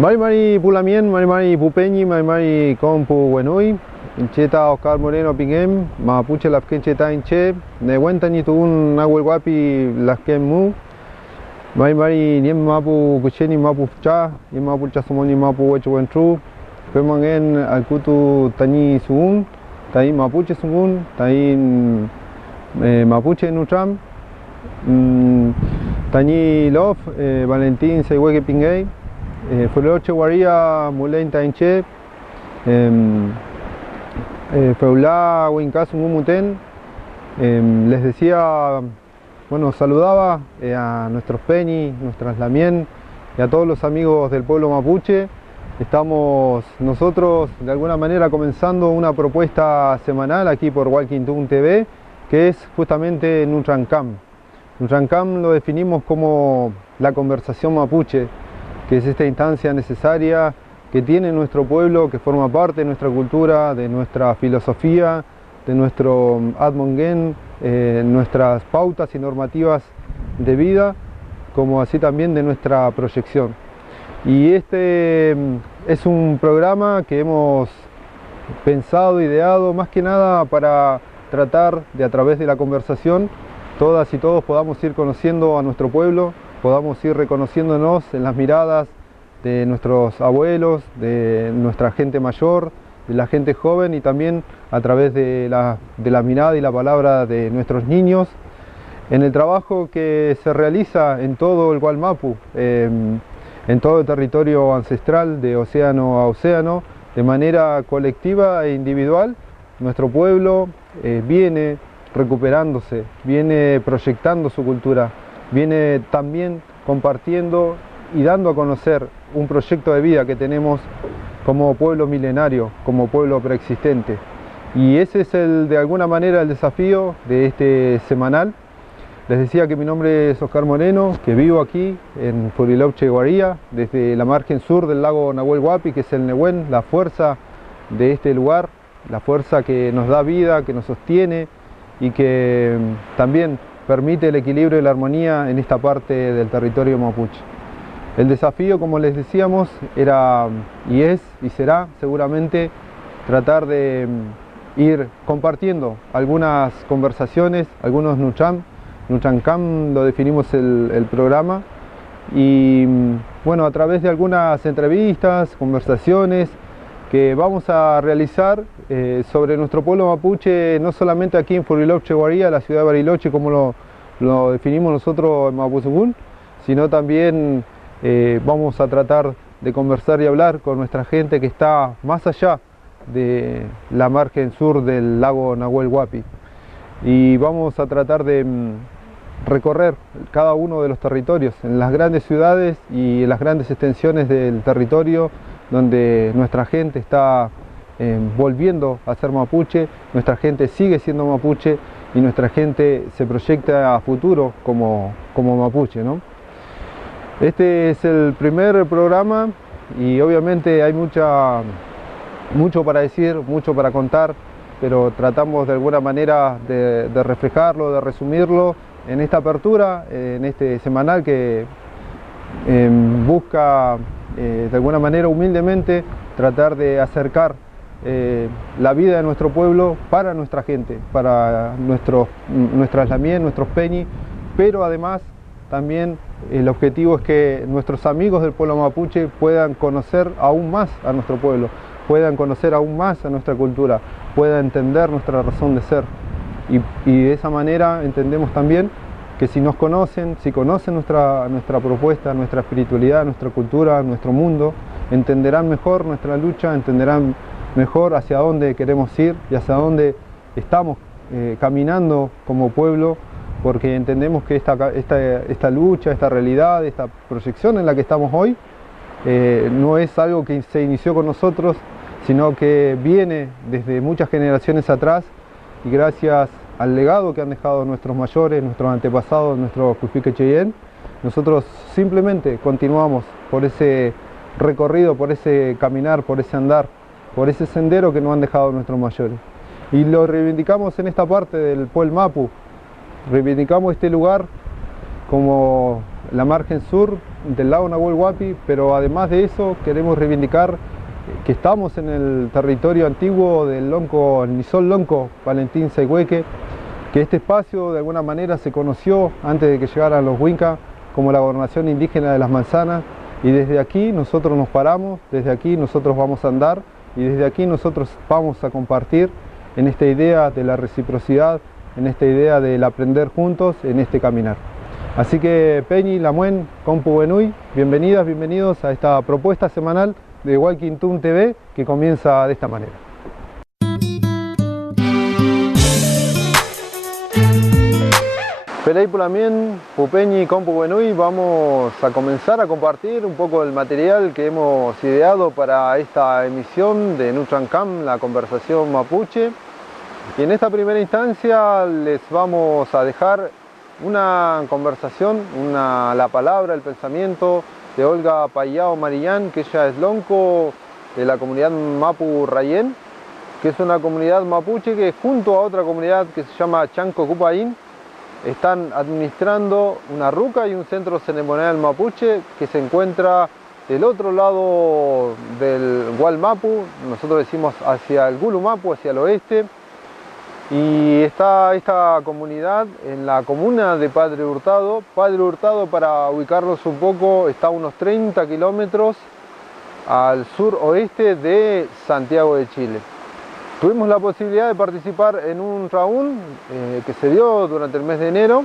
Mari Mari Pulamien, Mari Mari Pupeñi, Mari Mari Compu Wenui, Incheta Oscar Moreno Pingem, Mapuche Lafken Cheta Inche, Nehuentani Tun Nahuel Guapi Lafken Mu, Mari Mari Niem Mapu Kucheni Mapu Cha, Niem Mapu Chasomoni Mapu Wecho Wentru, Pemangen Alkutu Tani Suun, Tai Mapuche Suun, Tai Mapuche Nutram, Tani Love, Valentín Seiweke Pingay. Fueloche Guaría Mulein Tainche, Feulá Wincasu Mumuten. Les decía, bueno, saludaba a nuestros Peñi, nuestras Lamien y a todos los amigos del pueblo mapuche. Estamos nosotros de alguna manera comenzando una propuesta semanal aquí por Walking Toon TV, que es justamente Nutrancam. Nutrancam lo definimos como la conversación mapuche, que es esta instancia necesaria que tiene nuestro pueblo, que forma parte de nuestra cultura, de nuestra filosofía, de nuestro Admongen, nuestras pautas y normativas de vida, como así también de nuestra proyección. Y este es un programa que hemos pensado, ideado, más que nada para tratar de, a través de la conversación, todas y todos podamos ir conociendo a nuestro pueblo, podamos ir reconociéndonos en las miradas de nuestros abuelos, de nuestra gente mayor, de la gente joven y también a través de la mirada y la palabra de nuestros niños, en el trabajo que se realiza en todo el Gualmapu, en todo el territorio ancestral de océano a océano, de manera colectiva e individual. Nuestro pueblo viene recuperándose, viene proyectando su cultura, viene también compartiendo y dando a conocer un proyecto de vida que tenemos como pueblo milenario, como pueblo preexistente. Y ese es de alguna manera el desafío de este semanal. Les decía que mi nombre es Oscar Moreno, que vivo aquí en Furilovche Guaría, desde la margen sur del lago Nahuel Huapi, que es el Nehuen, la fuerza de este lugar, la fuerza que nos da vida, que nos sostiene y que también permite el equilibrio y la armonía en esta parte del territorio mapuche. El desafío, como les decíamos, era y es y será seguramente tratar de ir compartiendo algunas conversaciones, algunos Nutrancam lo definimos el programa, y bueno, a través de algunas entrevistas, conversaciones que vamos a realizar sobre nuestro pueblo mapuche, no solamente aquí en Furilovche Guaría, la ciudad de Bariloche, como lo definimos nosotros en Mapuzungún, sino también vamos a tratar de conversar y hablar con nuestra gente que está más allá de la margen sur del lago Nahuel Huapi. Y vamos a tratar de recorrer cada uno de los territorios, en las grandes ciudades y en las grandes extensiones del territorio donde nuestra gente está volviendo a ser mapuche, nuestra gente sigue siendo mapuche y nuestra gente se proyecta a futuro como mapuche, ¿no? Este es el primer programa y obviamente hay mucho para decir, mucho para contar, pero tratamos de alguna manera de reflejarlo, de resumirlo en esta apertura, en este semanal que busca de alguna manera humildemente tratar de acercar la vida de nuestro pueblo para nuestra gente, para nuestras Lamien, nuestros Peñi, pero además también el objetivo es que nuestros amigos del pueblo mapuche puedan conocer aún más a nuestro pueblo, puedan conocer aún más a nuestra cultura, puedan entender nuestra razón de ser. Y de esa manera entendemos también que si nos conocen, si conocen nuestra propuesta, nuestra espiritualidad, nuestra cultura, nuestro mundo, entenderán mejor nuestra lucha, entenderán mejor hacia dónde queremos ir y hacia dónde estamos caminando como pueblo, porque entendemos que esta lucha, esta realidad, esta proyección en la que estamos hoy, no es algo que se inició con nosotros, sino que viene desde muchas generaciones atrás, y gracias al legado que han dejado nuestros mayores, nuestros antepasados, nuestros Cuifique Cheyenne, nosotros simplemente continuamos por ese recorrido, por ese caminar, por ese andar, por ese sendero que nos han dejado nuestros mayores. Y lo reivindicamos en esta parte del Pueblo Mapu, reivindicamos este lugar como la margen sur del lago Nahuel Huapi, pero además de eso queremos reivindicar que estamos en el territorio antiguo del lonco, el Nisol Lonco Valentín Sayhueque, que este espacio de alguna manera se conoció antes de que llegaran los Huinca como la gobernación indígena de las manzanas, y desde aquí nosotros nos paramos, desde aquí nosotros vamos a andar y desde aquí nosotros vamos a compartir en esta idea de la reciprocidad, en esta idea del aprender juntos, en este caminar. Así que Peñi, Lamuen, Compu Benui, bienvenidas, bienvenidos a esta propuesta semanal de Huayquintún TV que comienza de esta manera. Pelei Pulamien, Pupeñi, Compu Benui, vamos a comenzar a compartir un poco el material que hemos ideado para esta emisión de Nutrancam, la conversación mapuche. Y en esta primera instancia les vamos a dejar una conversación, la palabra, el pensamiento de Olga Payao Marillán, que ella es lonco de la comunidad Mapu Rayén, que es una comunidad mapuche que junto a otra comunidad que se llama Chanco Cupaín están administrando una ruca y un centro ceremonial mapuche que se encuentra del otro lado del Gualmapu, nosotros decimos hacia el Gulumapu, hacia el oeste. Y está esta comunidad en la comuna de Padre Hurtado. Padre Hurtado, para ubicarlos un poco, está a unos 30 kilómetros al sur-oeste de Santiago de Chile. Tuvimos la posibilidad de participar en un raúl que se dio durante el mes de enero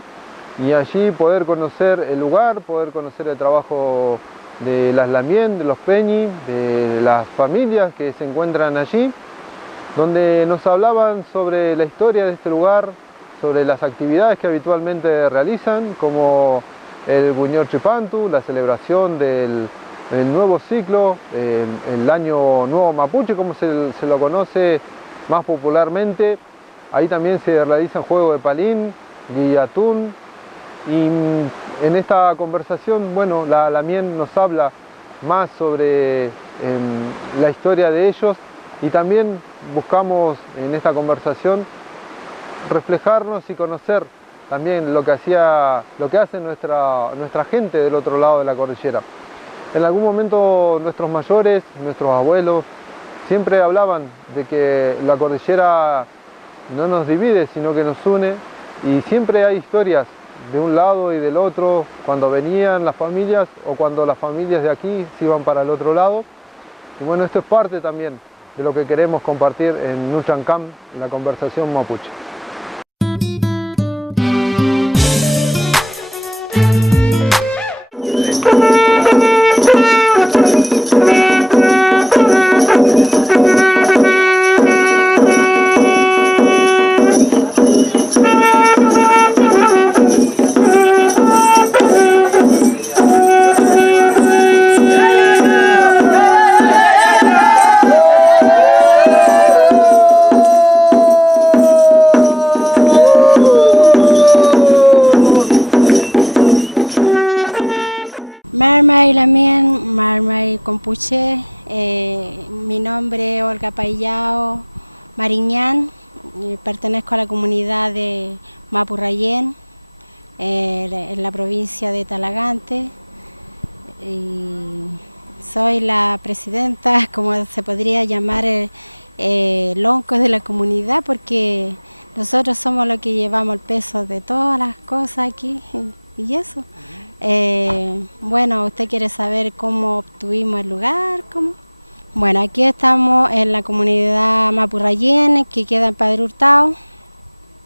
y allí poder conocer el lugar, poder conocer el trabajo de las Lamien, de los Peñi, de las familias que se encuentran allí, donde nos hablaban sobre la historia de este lugar, sobre las actividades que habitualmente realizan, como el Buñor Chipantu, la celebración del nuevo ciclo, el Año Nuevo Mapuche, como se lo conoce más popularmente. Ahí también se realizan juegos de palín, guillatún, y en esta conversación, bueno, la Lamien nos habla más sobre la historia de ellos. Y también buscamos en esta conversación reflejarnos y conocer también lo que hace nuestra gente del otro lado de la cordillera. En algún momento nuestros mayores, nuestros abuelos, siempre hablaban de que la cordillera no nos divide, sino que nos une, y siempre hay historias de un lado y del otro, cuando venían las familias o cuando las familias de aquí se iban para el otro lado. Y bueno, esto es parte también de lo que queremos compartir en Nutrancam, la conversación mapuche. Marmay Lamien, Marmay Compuche, mi nombre es Olga Payao Mariñán, pertenezco a la comunidad de Mapu Rayén, en la provincia de Talagante, y soy la presidenta, como se podría llamar, loncos de la comunidad, porque nosotros somos los que llevamos el peso de todas las cosas aquí y eso. Bueno, usted quiere saber cómo obtuvimos el lugar, ¿cómo? Bueno, aquí estamos en la comunidad Mapu Rayén, que queda en Padre Hurtado,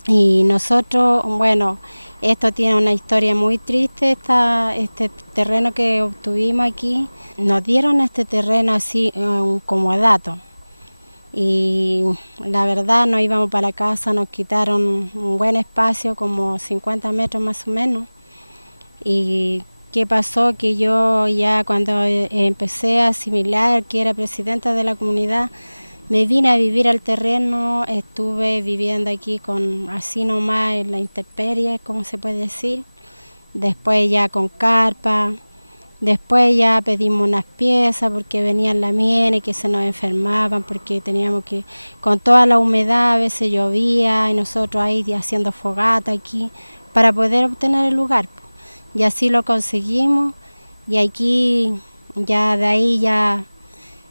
y nosotros, bueno, esto tiene una historia muy triste, este terreno que obtuvimos aquí, nos dieron este terreno así como a dato, y la verdad nos íbamos para la casa, nos quitaron un buen espacio, como 50 metros más o menos. Y qué pasó, que yo ya cuando empecé a asimilar que era presidenta de la comunidad, me vine a vivir al terreno, estuve viviendo aquí así nomás en la intemperie, como se puede decir, después ya con carpa, después ya pedimos unas piezas porque venían lamienes que se nos enfermaban, porque teníamos que, con toda la humedad a veces llovía y nosotros ahí haciendo fogata aquí para poder obtener el lugar. y así lo conseguimos, y aquí ya de ahí ya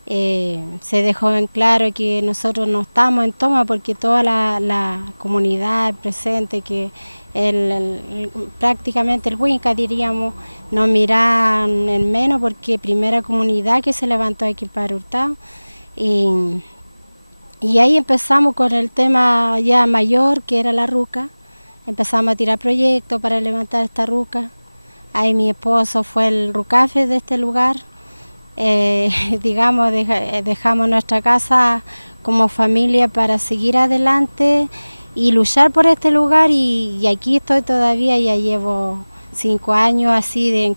se dejó en claro que nosotros no estamos en toma porque toda la comunidad presente, que prácticamente el Huinca diríamos, nos miran en menos porque primera comunidad que se levantó aquí en Padre Hurtado. Y ahí empezamos con el tema ya mayor, que era la ruca. Empezamos a tirar proyectos para levantar esta ruca. Ahí mi esposo fue el rucafe de este lugar. Digamos, dejamos nuestra casa como familia para seguir adelante y luchar por este lugar, y aquí estoy todavía, ya llevo 5 años así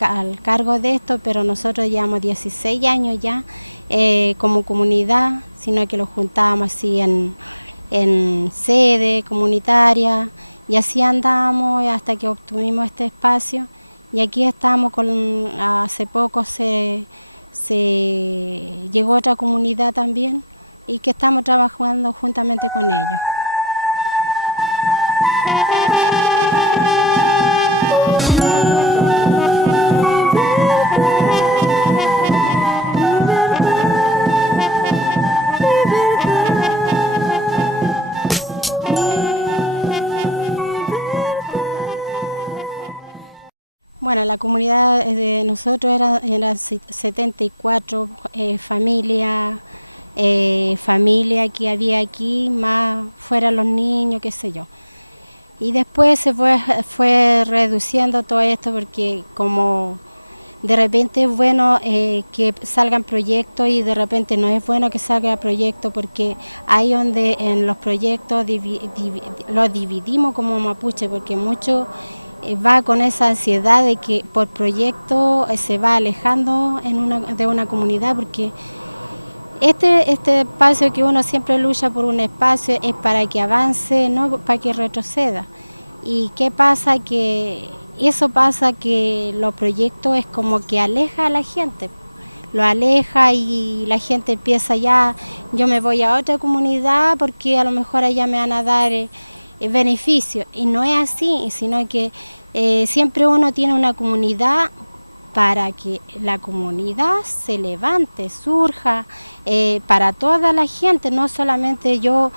al cargo de esto, pero nosotros llevamos 16 años ya como comunidad, sino que lo juntábamos así en sede comunitaria, y así andamos hasta que obtuvimos este espacio. Y aquí estamos hace poco se llegó otra comunidad también y que estamos trabajando juntamente con ellos. Bueno, la comunidad de nosotros eran 74 familias que había aquí, más fuera los niños, qué sé yo. Y después se fue reduciendo todo esto porque como de repente es bueno que salgan proyectos y de repente no es bueno que salga proyectos, porque ahí donde en los proyectos los dividimos como mapuche, porque mucho va con esa ansiedad de que por proyecto se va alejando de una comunidad, porque este espacio que uno siempre lucha por un espacio es para que avance, no para que retroceda. ¿Y qué pasa? Que eso pasa, que los proyectos es como que aleja a la gente, lo aleja y la gente empieza ya, yo me voy a otra comunidad porque a lo mejor allá me van a dar beneficio, y no es así, sino que siempre uno tiene una comunidad para que la comunidad se levante, surja, para toda la gente, no solamente yo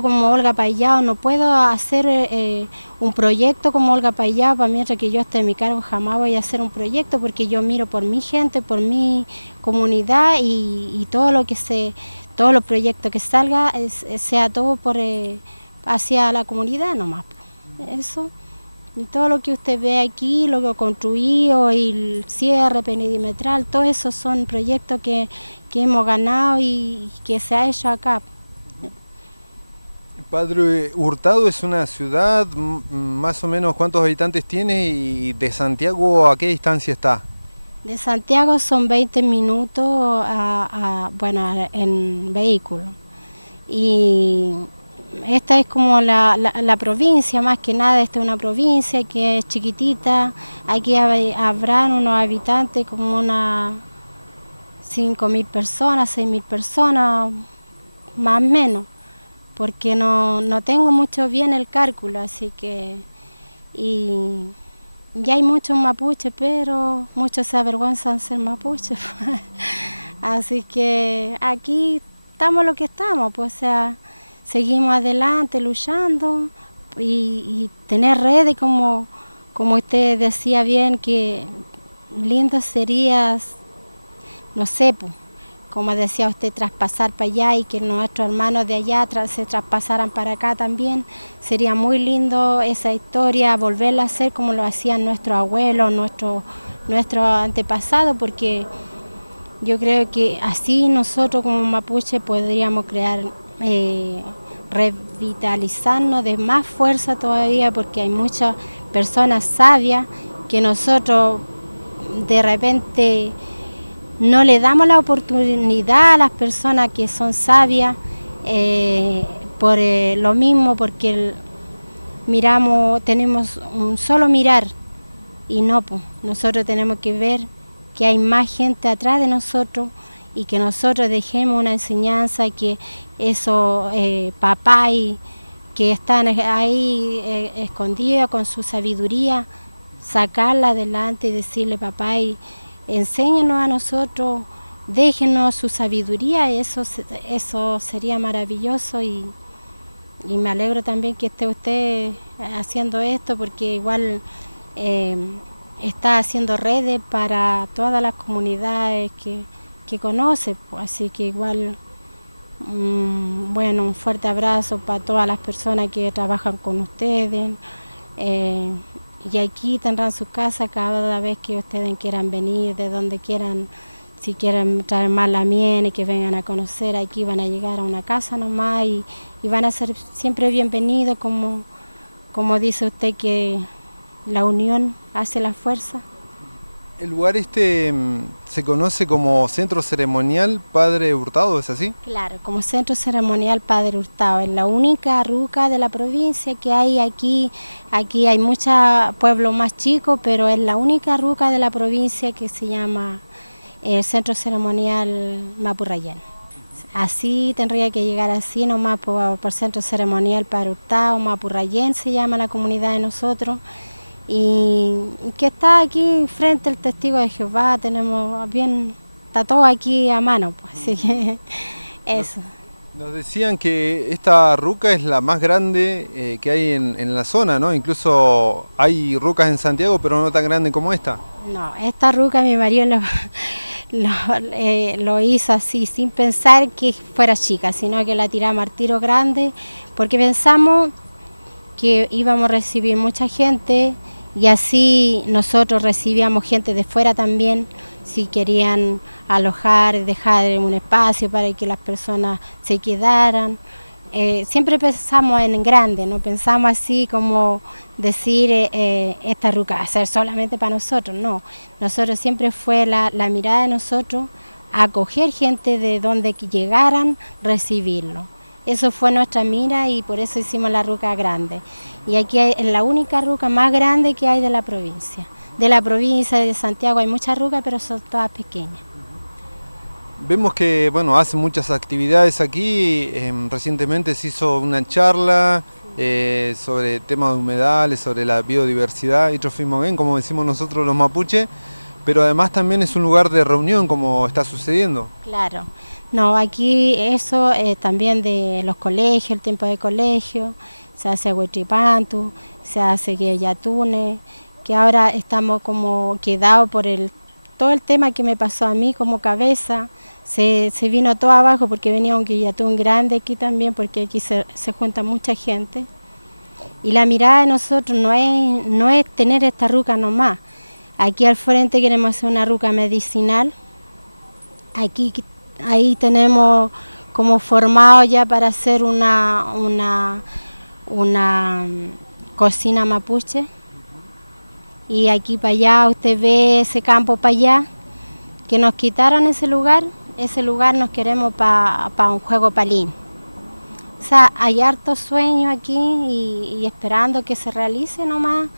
como Olga Payao no puedo hacer un proyecto como Olga Payao, para mientras que yo esté en mi cargo jamás voy a hacer un proyecto, porque yo miro por mi gente, por mi comunidad, y todo lo que todos los proyectos que salga sea todo hacia la comunidad nomás. Eso. Y todo lo que usted ve aquí, lo que construido y el cierre perimetral, todo eso son proyectos que hemos ganado y que se ha hecho acá. Padre Hurtado es una ciudad, más o menos ¿cuántos habitantes tiene? Y de Santiago, ¿a qué distancia está? De Santiago son 20 minutos en vehículo. Y esta es como la provincia, más que nada. Esta es una provincia que es chiquitita. Aquí habrán unos habitantes como unas 5.000 personas, 6.000 personas, más o menos, porque no tengo mucho bien el cálculo, así que... Y ya hay muchos mapuches, pero muchos se avergüenzan de ser mapuches. Así que aquí estamos lo que estamos, pues, o sea, seguimos adelante luchando y tener redes como usted decía bien, que lindo sería, no sé, pues, como decía usted, traspasar para allá y que nuestros hermanos de allá se traspasaran para acá también. Sería muy lindo esa historia, volverla a hacer como lo hacían nuestros abuelos, nuestros antepasados, porque yo creo que así nosotros como mapuche podríamos crear, revitalizarnos de más fuerza todavía, porque hay muchas personas sabias que nosotros de repente no le damos la oportunidad a las personas que son sabias, por lo mismo, porque tenemos un solo mirar, y no, pues, nosotros tenemos que ver que hay más gente atrás de nosotros, y que nosotros dejemos una enseñanza, que esos papás que están ahí escondidos con su sabiduría sacarla adelante y decirle, papá, y enséñenos a nosotros, déjenos su sabiduría, eso sería maravilloso y me alegro también que esté usted haciendo esto porque igual está haciendo redes para todas las comunidades que conoce, pues, así que igual, bueno, un fuerte abrazo para todas las personas que trabajan con ustedes. Y aquí tendrán su casa cada vez que ustedes quieran venir, de donde quieran, si quieren traer más la miel y que vengan a conocer, aquí van a llegar a una casa nomás y van a ser siempre bienvenidos, como dice usted que la unión hace la fuerza. El lugar se conoce como Centro Ceremonial Padre Hurtado, ¿es así? Claro, como Centro Ceremonial Padre Hurtado, es la única ruca de la provincia que hay aquí. Aquí hay muchos pueblos más chicos, pero es la única ruca de la provincia que se llama el Centro Ceremonial Mapurrayén. Así tendría que llegar así nomás por Centro Ceremonial Padre Hurtado, Mapurrayén se llama la comunidad de nosotros. Y que está aquí frente al Testigo de Jehová, tenemos bien, está todo aquí a mano, pues, así que eso. Nos decían que esta ruca es la más grande que hay en la zona, ¿no? Incluso hay rucas en Santiago, pero no tan grande como esta. No, esta ruca mi marido lo hizo así, sin pensar que fuera chica, sino que la tiramos al tiro grande, porque pensamos que íbamos a recibir mucha gente y así nosotros recibíamos gente de fuera también, si querían alojar, dejar un espacio para que las personas se quedaran. Siempre pensamos en grande, no pensamos así como decir esta ruca va a ser solamente para nosotros, no. Nosotros siempre fue la mirada de nosotros acoger gente de donde llegaran, recibirlo. Eso fue nuestra mira y por eso hicimos la ruca grande. Y aquí es la única ruca más grande que hay de la provincia. De la provincia de Santiago hay muchas rucas, pero son todas pequeñas. Vemos que, bueno, hacen muchas actividades aquí. Recientemente se hizo una charla sobre temas de humedales, sobre la biodiversidad y Trofimoguén, como decimos nosotros los mapuches. Pero además también es un lugar de reunión, como está sucediendo. Claro. No, aquí eso también de los colegios, el tiempo de colegio, se hace Huitripantu, se hace Guillatune, que ahora estamos como quedados por todo el tema que me pasó a mí como cabeza, se vino todo abajo porque venía un Guillatún grande aquí también, porque aquí se junta mucha gente. Y la mirada de nosotros no es tener esta ruca nomás. Aquí al frente queremos hacer una ruca medicinal. Ahí tenemos como formado ya para hacer una cocina mapuche. Y aquí para allá, usted ve ese campo para allá, que nos quitaron ese lugar nos queremos para un juego palín. O sea, hay harto sueño aquí y esperando que se realice nomás.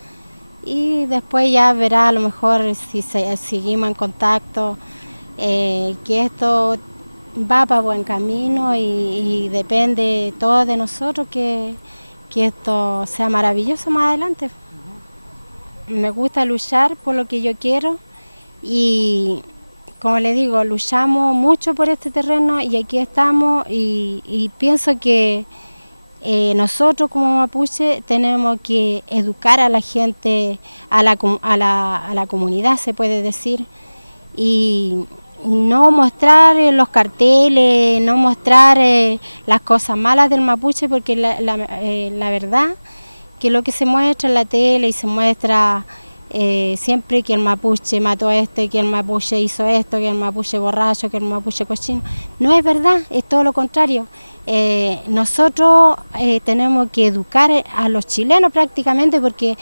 Y después ya verá a lo mejor si seguimos en contacto, que esto va para buen camino y depende todo de nosotros que esto sea maravilloso más adelante. Me gusta luchar por lo que yo quiero y como le digo, luchamos mucho por este terreno y aquí estamos y pienso que nosotros como mapuche tenemos que educar a la gente, a la comunidad se puede decir, y no mostrar los carteles, no mostrar las cosas malas del mapuche, porque la verdad que lo que se muestra en la tele y se muestra siempre que el mapuche mató a que el mapuche hizo esto, que el mapuche borracho, que el mapuche cochino, no es verdad, es todo lo contrario. Nosotros tenemos que educar a los chilenos prácticamente porque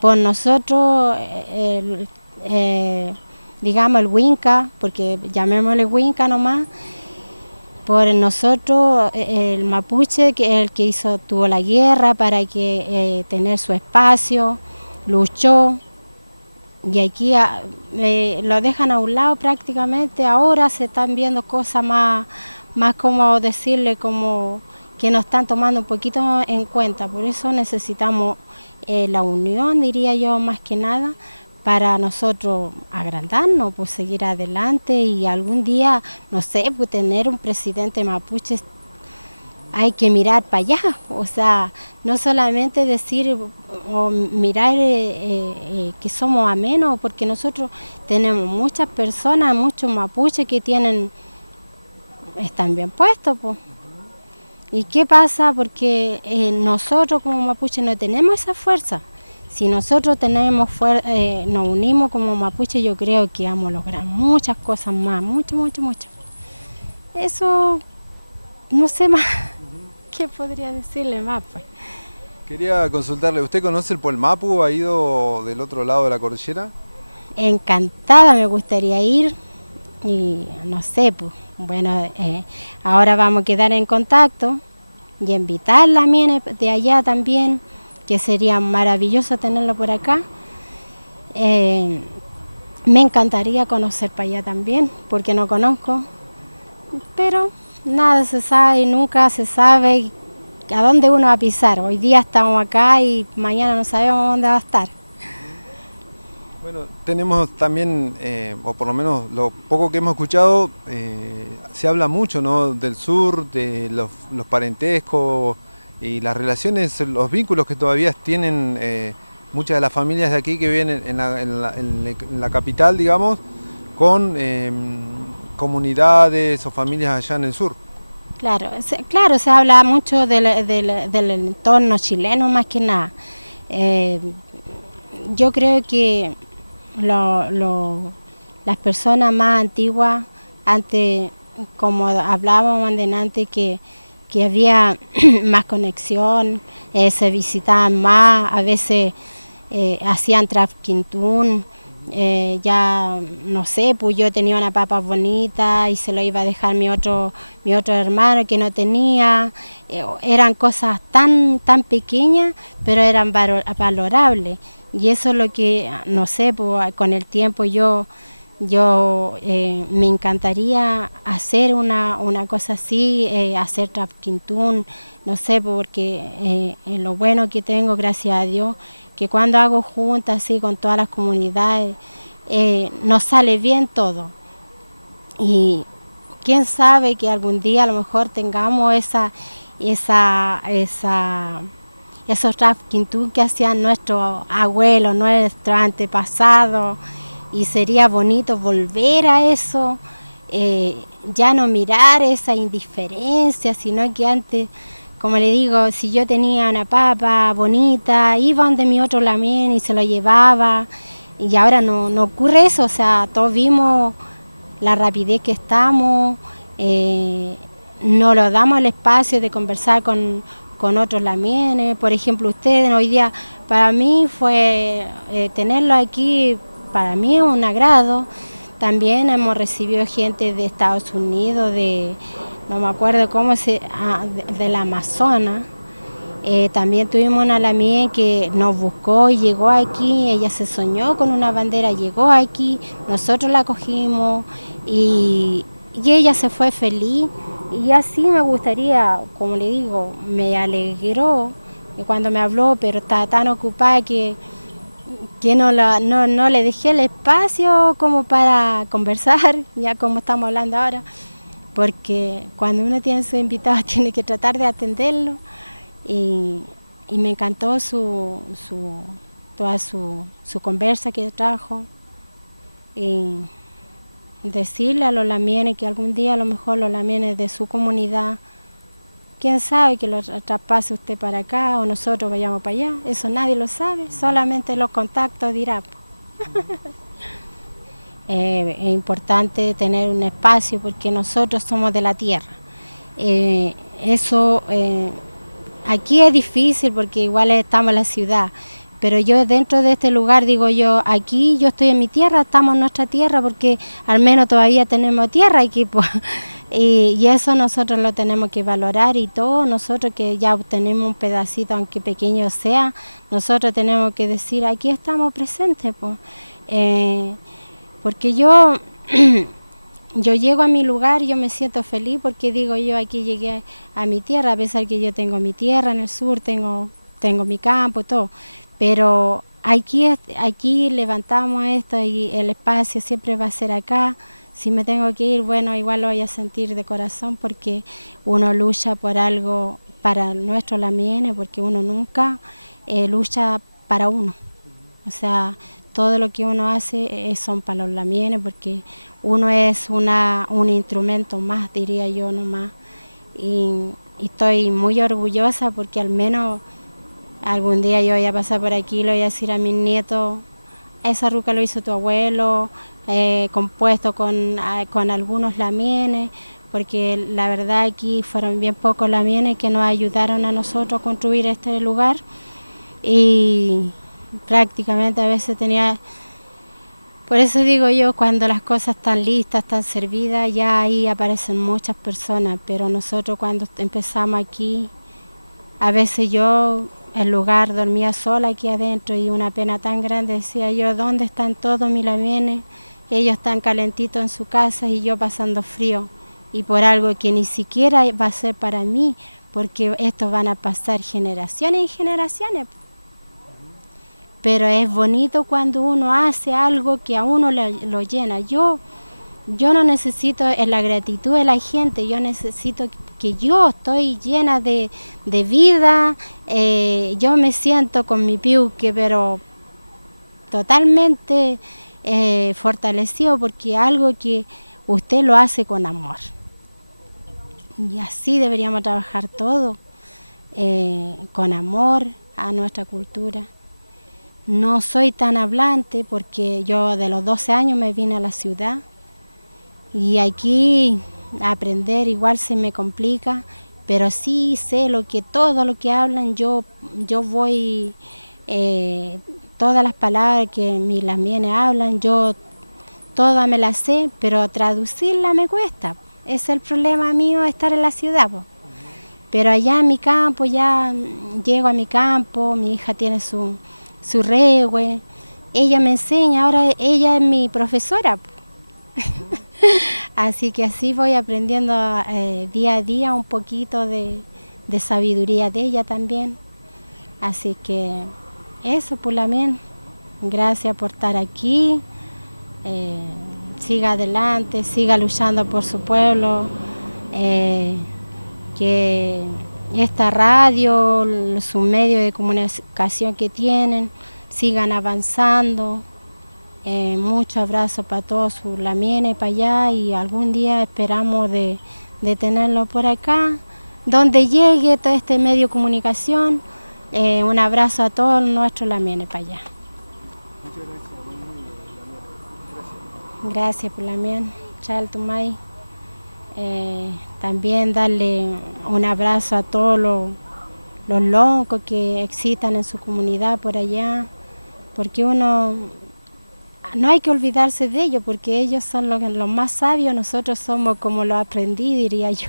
por nosotros, digamos el Huinca, porque llamémosle Huinca nomás, por nosotros el mapuche, que es el que tuvo la guerra para que tener su espacio, luchó y aquí lo dejan a un lado prácticamente. Ahora se están viendo cosas más como decirle, como que nos están tomando un poquito en cuenta. Por eso necesitamos la unión, diría yo, más que nada, para nosotros agrandarnos, pues seguir adelante y algún día, no sé, pues tener un presidente mapuche. Hay que mirar para allá, o sea, no solamente decir o mirar que somos amenos, porque nosotros tenemos muchas personas, muchos mapuches que están bien puestos, pues. ¿Y qué pasa? Porque nosotros como mapuche no tenemos esa fuerza. Si nosotros nos unimos como mapuche, yo creo que vamos a lograr muchas cosas más, mucho, mucho, mucho. Eso, no sé más. ¿Qué podría decirle más, pues? Quería consultarle, ¿usted conoce el Puelmapu? ¿Ha ido del otro lado de la cordillera? Encantada, me gustaría ir y no sé, pues, bueno, ahora vamos a quedar en contacto y invitarla a mí de allá también, que sería maravilloso tenerlo por acá. Me encantaría conocer para allá también, porque no conozco, pero nada se sabe, nunca se sabe a dónde uno va a pisar. Hoy día estamos acá y mañana no sabemos dónde va a estar. Bueno, tenemos también, o por lo menos lo poco que hemos escuchado, se habla mucho, ¿no?, del sur, de los parentescos y las relaciones, los vínculos que todavía tienen muchas de las familias de aquí que viven en la capital, digamos, con comunidades o familias allá en el sur. Claro, se habla mucho del entorno chileno más que nada. Yo creo que las personas más antiguas, antes, como hablábamos antes, que había más conexión, se visitaban más, a veces hacían trafquintún. Ya no sé, pues yo tenía una papa bonita y se lo iba a dejar mi otro hermano que no tenía. Eran cosas tan pequeñas, pero eran valorables. Y eso es lo que, no sé, pues con el tiempo yo me encantaría hacer una cosa así, hacer trafquintún, no sé, porque lo bueno que tengo, gracias a Dios, que cuando hago juntas así con todas las comunidades, nos sale bien todo. Y quién sabe que algún día a lo mejor tengamos esos trafquintún que hacían nuestros abuelos, nuestros antepasados, y sería bonito volver a eso, ya no mirar esa indiferencia, sino que antes, como le digo, si yo tenía una papa bonita, iba donde mi otro lamien y se lo llevaba, y ahora no ocurre eso, o sea, todos vimos la rapidez que estamos, no lo damos el espacio de conversar con otros lamienes. Por ejemplo, ustedes hoy día, para mí fue tenerlo aquí, para mí es un agrado. También hemos recibido gente de Estados Unidos, no me acuerdo cómo del Amazonas. También tuvimos una lamien que nos buscó y llegó aquí, ella se soñó con una bandera, llegó aquí, nosotros la cogimos y ella se fue feliz. Y así me gustaría, como le digo, me alegró cuando me habló, pero estaba tan ocupada que no le dejé el espacio como para conversar, ya como estamos hablando ahora, porque cuando uno tiene su invitado tiene que tratar de atenderlo, y me encantó toda su conversa que trajo, y decirle a los lamienes que algún día a lo mejor los lamienes de su comunidad, quién sabe, que lo traspase usted para acá o nosotros vayamos para allá, eso nadie lo sabe, solamente los contactos dirá. Es importante tener un espacio porque nosotros somos de la tierra. Aquí es difícil porque igual estamos en la ciudad, pero yo dentro de este lugar digo yo, aquí yo estoy en mi tierra, estamos en nuestra tierra porque al menos todavía tenemos tierra aquí, pues. Y eso nosotros lo tenemos que valorar, y todos nosotros que ya obtenemos un pedacito, aunque pequeño sea, nosotros tenemos que decir, aquí estamos presentes, pues. Porque yo yo llego a mi lugar, yo me siento feliz porque digo yo aquí llegué a mi tierra, a pesar que yo tengo mi tierra en el sur, tengo mi campo, todo, pero aquí levantamos esto y el espacio siempre va a ser acá. Si me tengo que ir, bueno, igual lo voy a sentir de corazón porque uno lucha por algo para nuestro Lamienes, porque uno nunca lucha para uno. O sea, todo lo que uno hace son para los Lamienes, porque uno es un instrumento más, diría yo nomás. Y estoy muy orgullosa porque al menos algún día yo voy a pasar por aquí y le voy a decir a mis nietos, esa ruca lo hizo tu abuelo, compuesto con algunos Lamienes, porque la verdad aquí fueron bien pocos Lamienes que nos ayudaron a nosotros a construir este lugar y prácticamente a veces tenía, por eso digo yo, cuando las cosas están listas, están servidas, ya ahí aparecen muchas personas, pero nosotros cuando empezamos aquí, a veces yo el lugar dormía sola aquí adentro y una pena tan grande, decía yo, ¿dónde están todos mis Lamienes? Ellos están calentitos en su casa y yo pasando frío, y por algo que ni siquiera va a ser para mí, porque estos van a pasar generaciones y generaciones. Pero es bonito cuando uno hace algo que a uno lo llena. Yo no necesito la gratitud de la gente, yo necesito que yo estoy llena de vida, yo me siento con mi piuque, pero totalmente fortalecido porque algo que usted lo hace con amor. Y así deberíamos trabajar todo, con amor a nuestra cultura. No soy tan hablante porque yo de los 12 años me vine a la ciudad y aquí aprender igual se me complica, pero sí sé todo lo que hablan, yo voy, todas las palabras que mis Lamienes hablan, yo todas me las sé, pero traducirla me cuesta. Es el problema mío estar en la ciudad, po. Pero allá en mi campo, ya llego a mi campo, mi hija tiene su regue, ella me enseña, ahora ella es mi profesora. Así que así voy aprendiendo día a día un poquito de sabiduría de ella también. Así que eso, pues Lamien, gracias por estar aquí, siga adelante, siga luchando por su pueblo, que esta radio, su medio de comunicación que tienen, sigan avanzando. Muchos abrazos para todos sus Lamienes para allá y algún día esperamos de tenerlo por acá, donde llegue todo este medio de comunicación. Un abrazo a todos nuestros Lamienes para allá. Muchas gracias, muy Lamien. Gracias por Lamien, Chaltumay. También darle un abrazo a todos los loncos que existan en su comunidad por allá, porque no hay que olvidarse de ellos, porque ellos son los más sabios, nosotros somos como los aprendí, diría yo.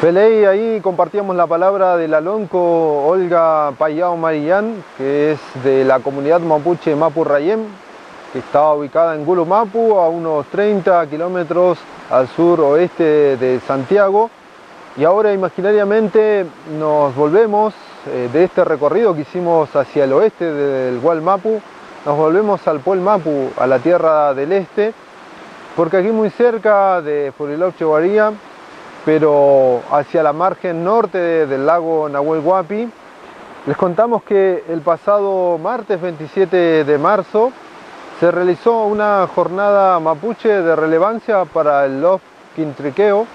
Peley, ahí compartíamos la palabra de la lonco Olga Payao Marillán, que es de la comunidad mapuche Mapurrayén, que está ubicada en Gulumapu, a unos 30 kilómetros al sur-oeste de Santiago. Y ahora imaginariamente nos volvemos de este recorrido que hicimos hacia el oeste del Gualmapu, nos volvemos al Puel Mapu, a la tierra del este, porque aquí muy cerca de Furilovche Guaría, pero hacia la margen norte del lago Nahuel Huapi, les contamos que el pasado martes 27 de marzo se realizó una jornada mapuche de relevancia para el LOF Quintriqueo,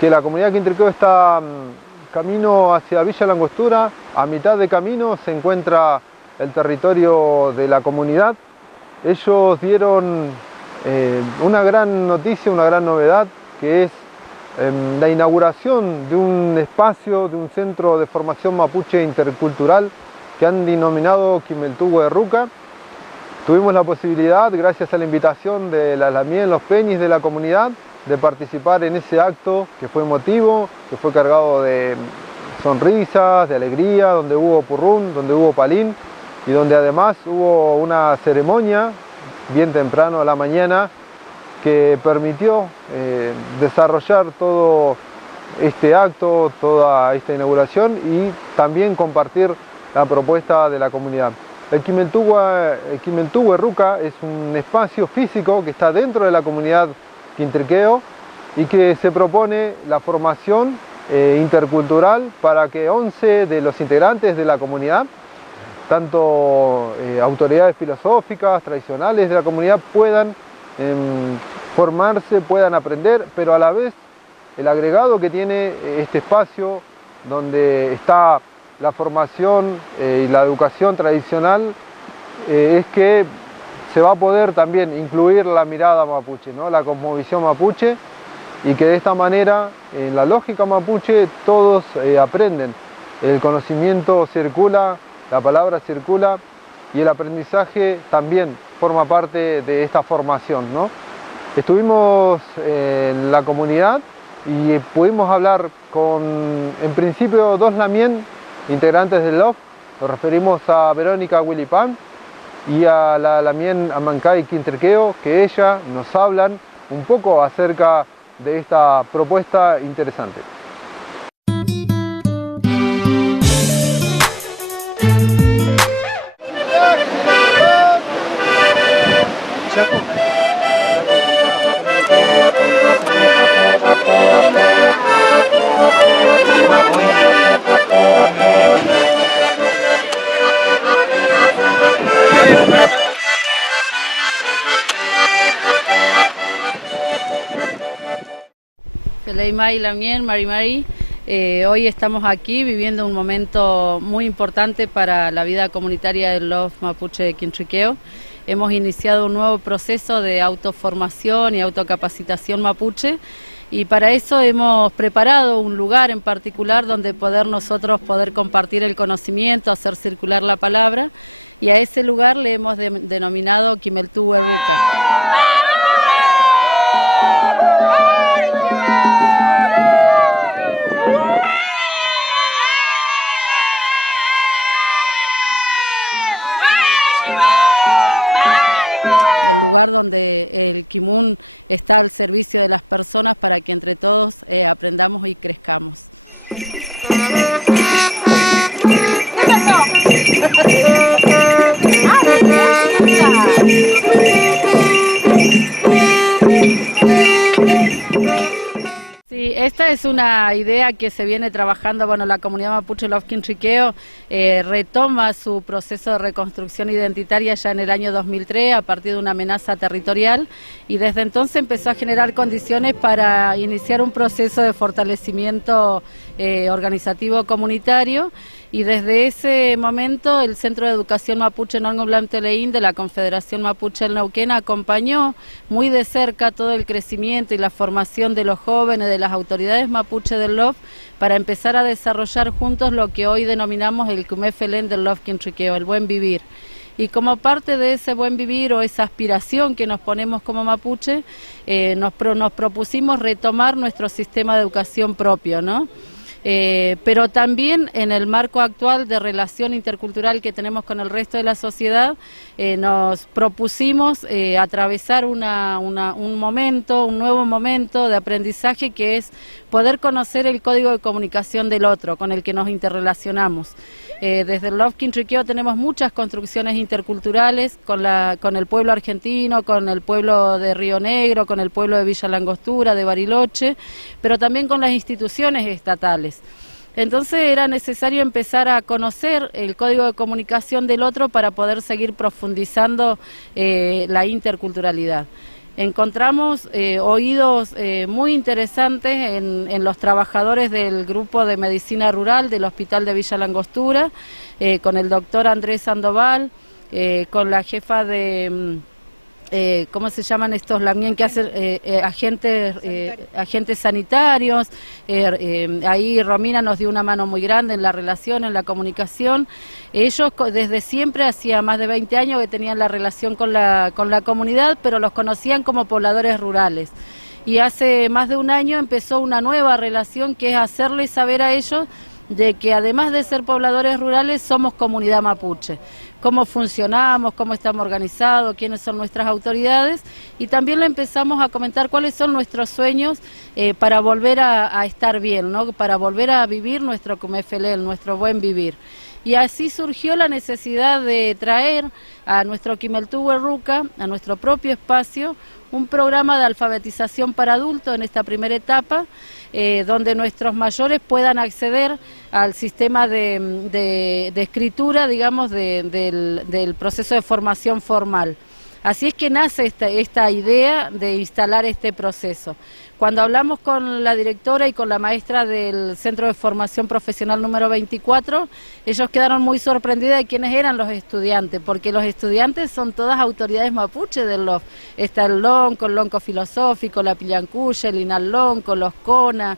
que la comunidad Quintriqueo está camino hacia Villa Langostura. A mitad de camino se encuentra el territorio de la comunidad. Ellos dieron una gran noticia, una gran novedad, que es la inauguración de un espacio, de un centro de formación mapuche intercultural que han denominado Quimeltugua Ruca. Tuvimos la posibilidad, gracias a la invitación de la Lamien, los peñis de la comunidad, de participar en ese acto que fue emotivo, que fue cargado de sonrisas, de alegría, donde hubo purrún, donde hubo palín y donde además hubo una ceremonia bien temprano a la mañana que permitió desarrollar todo este acto, toda esta inauguración y también compartir la propuesta de la comunidad. El Quimeltugua Ruca es un espacio físico que está dentro de la comunidad Quintriqueo y que se propone la formación intercultural para que 11 de los integrantes de la comunidad, tanto autoridades filosóficas, tradicionales de la comunidad, puedan formarse, puedan aprender, pero a la vez el agregado que tiene este espacio donde está la formación y la educación tradicional es que se va a poder también incluir la mirada mapuche, ¿no? La cosmovisión mapuche, y que de esta manera, en la lógica mapuche, todos aprenden. El conocimiento circula, la palabra circula y el aprendizaje también forma parte de esta formación, ¿no? Estuvimos en la comunidad y pudimos hablar con, en principio, 2 Lamien, integrantes del LOF. Nos referimos a Verónica Willipan y a la Lamien Amancay Quintriqueo, que ellas nos hablan un poco acerca de esta propuesta interesante. Feleimay Lamien, Mari. Hoy estamos aquí viviendo un momento muy importante para la vida comunitaria del LOF Mapuche de Quintriqueo. Hemos iniciado un nuevo proceso de autoformación y autocapacitación mapuche, y para eso hemos preparado un lugar en particular donde nosotros poder compartir el conocimiento, hacer circular la palabra, y a ese lugar le hemos denominado Quimeltugua Ruca. El lugar donde el Quimun está al servicio de las personas para que entre todos aprendamos y crezcamos. Sí, esta es una idea que se viene trabajando. Bueno, la comunidad mapuche LOF Quintriqueo retoma su proceso de reconstrucción identitaria ya en el año 2003 a partir de una amenaza territorial, y desde entonces empezó a generar condiciones para iniciar un proceso de fortalecimiento organizativo comunitario, y desde ese momento el Centro de Educación Mapuche Nongoblam Teleín de la Confederación Mapuche del Neuquén acompañó muy de cerca todo el crecimiento y la formación de los jóvenes, de las autoridades mapuche del LOF, para empezar a desarrollar juntos lo que hoy denominamos el Cumefelén del LOF Quintriqueo, el buen vivir. Y como parte de ese buen vivir o esa aspiración que nos ponemos como mapuche, nos propusimos retomar nuestro sistema de educación propio, ¿no? Pero también en el marco actual de relación intercultural que tenemos con el resto de la sociedad, nos propusimos atravesar un nuevo momento de aprendizaje, que es poder conocer el código de comunicación del otro, con el que nos interrelacionamos. Desde el LOF Quintriqueo tenemos muchas construcciones interculturales con el pueblo argentino, con el pueblo de Río Negro, con el pueblo de Villa Langostura, de Bariloche, pero también con las instituciones estatales. Entonces era necesario empezar a conocer el código de comunicación del otro para poder seguir profundizando la interculturalidad. Encontramos oídos muy interesantes en los trabajadores del grupo de medicina rural del Hospital de Villa Langostura, con el doctor Andrés Sandoval, con la jefa de ¿cómo se llaman estos lamien que hacen agentes sanitarios? Ahí Romina nos dio una mano muy grande en la relación, en la comunicación. Ellos desde siempre, hacía más de 20 años que tenían la relación con la comunidad, pero los conocían como pobladores rurales. Y hace más de un año empezó una nueva relación, que es hacerles saber a ellos de que además de ser pobladores rurales somos comunidad mapuche, cómo funcionamos, cómo estamos organizados, quiénes son nuestras autoridades, y también le empezamos a comentar cuáles son nuestros sueños para volver a estar bien, ¿no? Para volver a vivir nuestro Kumefelel, nuestro buen vivir. Y así surgió la necesidad de traer a nuestro Kimeltuwe Ruca, a nuestro propio espacio, un programa de alfabetización para adultos en esta primera etapa, donde nuestros mayores puedan acceder al sistema de escritura, digamos, del proceso de formación formal. Así es que nace esta idea de instalar este proceso. Cuando hablamos con la directora y con la maestra del Centro de Formación Profesional número 24, ellos quedaron muy sorprendidos de quiénes eran los estudiantes, porque los estudiantes son todas autoridades mapuche del LOF. Está el Lonco Filosófico, la Pillancuya, el Inalonco, los CONA,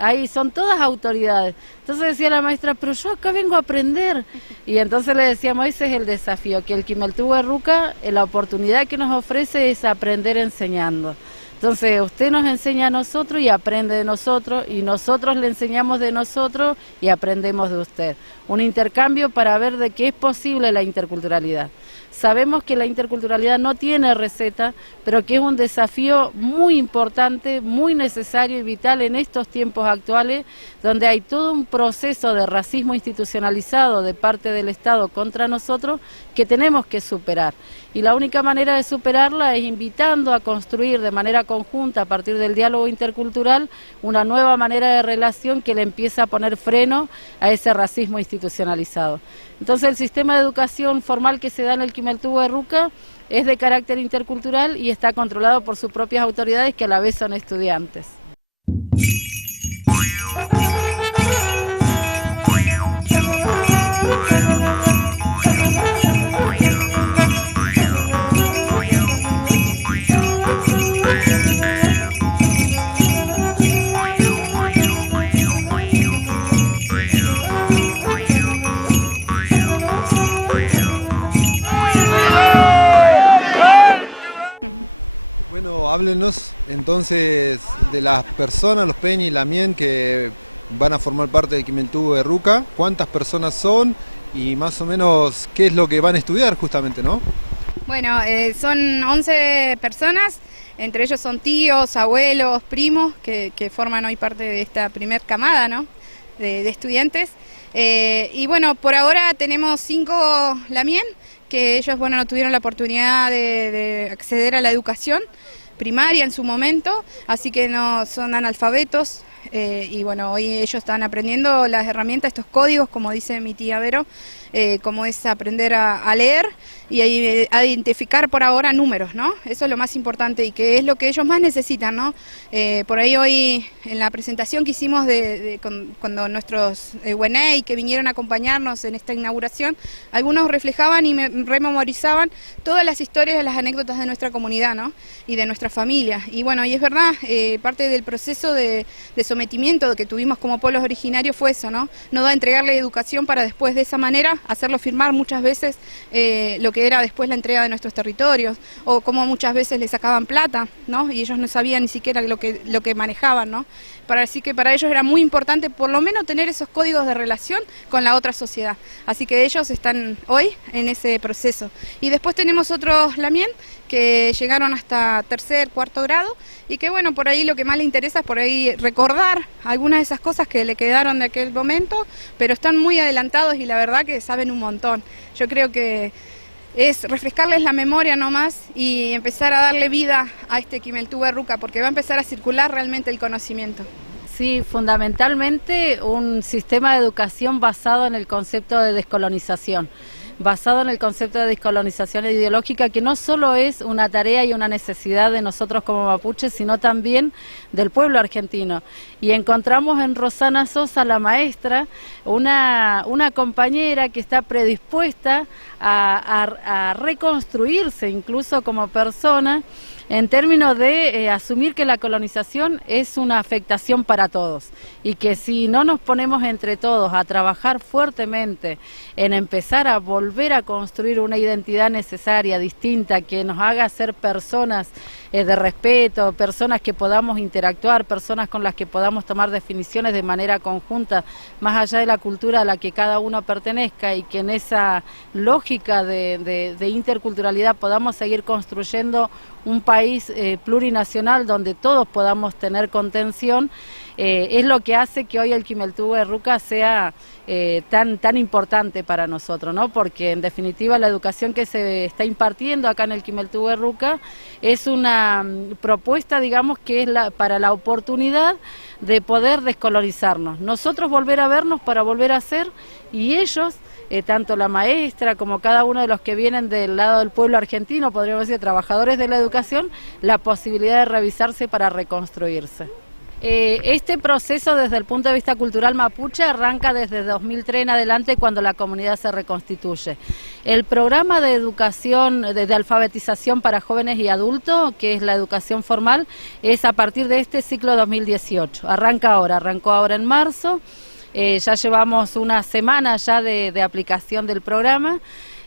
ahí son todas autoridades. Entonces decía la maestra, pero yo acá vengo a aprender. Y entonces le decíamos, ese es el desafío, que el Kimeltuwe Ruca, la oportunidad que nos ofrece es aprender enseñando. Entonces usted nos enseña a nosotros y aprende de nosotros, y nosotros le enseñamos de nosotros y aprendemos de usted. Un intercambio para ver de qué es posible la interculturalidad. Sabemos que la interculturalidad no tiene receta, pero que es un desafío muy importante, muy necesario y vital en estos tiempos actuales, donde hay todo un proceso de racismo institucionalizado de parte del Estado contra nosotros que tenemos que superar. Y la única manera de superarla es invitando a construir de manera conjunta, a partir del diálogo intercultural, una nueva manera de relación que le empieza a poner freno a ese racismo institucionalizado. Entonces el sistema de educación formal que se da en el Kimeltuwe Ruca es de carácter intercultural y está controlado por sus propias autoridades, que a la vez son estudiantes. Bueno, háblenos entonces de las personas, los peñi y lamien que van a formar parte del Kimeltuwe Ruca. ¿Cuántas personas son y más o menos qué es lo que van a estudiar justamente, no? Bueno, son 11 personas, entre ellos son tíos, abuelos, primos, que forman hoy parte de esta primer camada, ¿no? de estudiantes. Y bueno, por ahora tenemos 5 lamien, que ellos, bueno, no tuvieron la oportunidad de acceder a la educación primaria en su momento, así que no son analfabetos, y bueno, hoy ellos están aprendiendo las herramientas, estos códigos, como dice mi tía Vero, como es aprender a leer y a identificar por ahora números, ¿no? Eso es lo más importante y que es lo que ellos más necesitan, ¿no? Por ahí hoy en la presentación que hicimos cuando nuestros UNEI que vinieron a acompañarnos en esta inauguración, algunos reflejaban y me rememorizaban todas las historias y las anécdotas de nuestra comunidad, ¿no? Y de nuestra familia. Y bueno, y es verdad, parte del proceso de sometimiento que tuvimos como pueblos originarios fue eso, ¿no? No da entregarle educación para después de esa manera hacerlo firmar muchas veces lo que era después la entrega de nuestros territorios, o como muchas veces le sacaban plata, ¿no? Y ellos no sabían ni siquiera lo que manejaban, ¿no? Así que para ellos era muy importante por lo menos tener esos códigos de relación con la otra sociedad. Así que ellos están hoy en ese proceso. Y después tenemos otros lamien que llegaron hasta 3er, 4.º grado y que bueno, por ahí lo que más les interesa es por ahí recordar algunas de esas cosas que le quedaron de aquel momento, pero están muy adelantados y la verdad que saben un montón. Yo creo que es refrescarles la memoria nomás y empezar a darle vida a este Kimeltuwe Ruca, porque va a empezar a circular realmente el conocimiento. Sí, fundamentalmente un sistema de educación basado en el concepto de descolonización. basado en el concepto de descolonización ideológica, que no solo es una tarea y una necesidad de nosotros como mapuches, sino también del pueblo argentino. Y encontramos en Rosana Sosa, la maestra, una compañera que está predispuesta a reconstruirse incluso como persona, en términos de asumir que la colonización es una afectación para todos y que si no nos ponemos entre todos a trabajar fuertemente en empezar a volver a construir una identidad necesaria, distinta, que nos haga ser personas de respeto, personas que podamos interactuar, personas con las que podamos tomar definiciones de manera conjunta, más allá de la cultura a la que cada uno pertenezca, y que en esa lógica de interculturalidad podamos seguir construyendo un país plurinacional donde todos podamos tener contención, es lo que hace que hoy el Quimeltú Erruca sea tan importante para nosotros, ¿no? Porque en definitiva la educación que se está impartiendo acá en el Quimeltú Erruca es una propuesta, digamos, que es para la oportunidad de poder descolonizarnos, nosotros volver a vernos para volver a ser, y ellos, tanto la maestra como cada uno de los que vienen del lado del pueblo argentino, podríamos decir trabajadores de la educación, la posibilidad de revisarse para reconstruirse. Este proceso desde el punto de vista cultural mapuche arranca desde 2003 en adelante, cuando la comunidad se reconstituye. El programa de educación, de alfabetización para jóvenes y adultos, que es la educación formal, es a partir de este ciclo 2018. Arrancó ahora en marzo, ya llevamos una semana ya de aplicación del programa.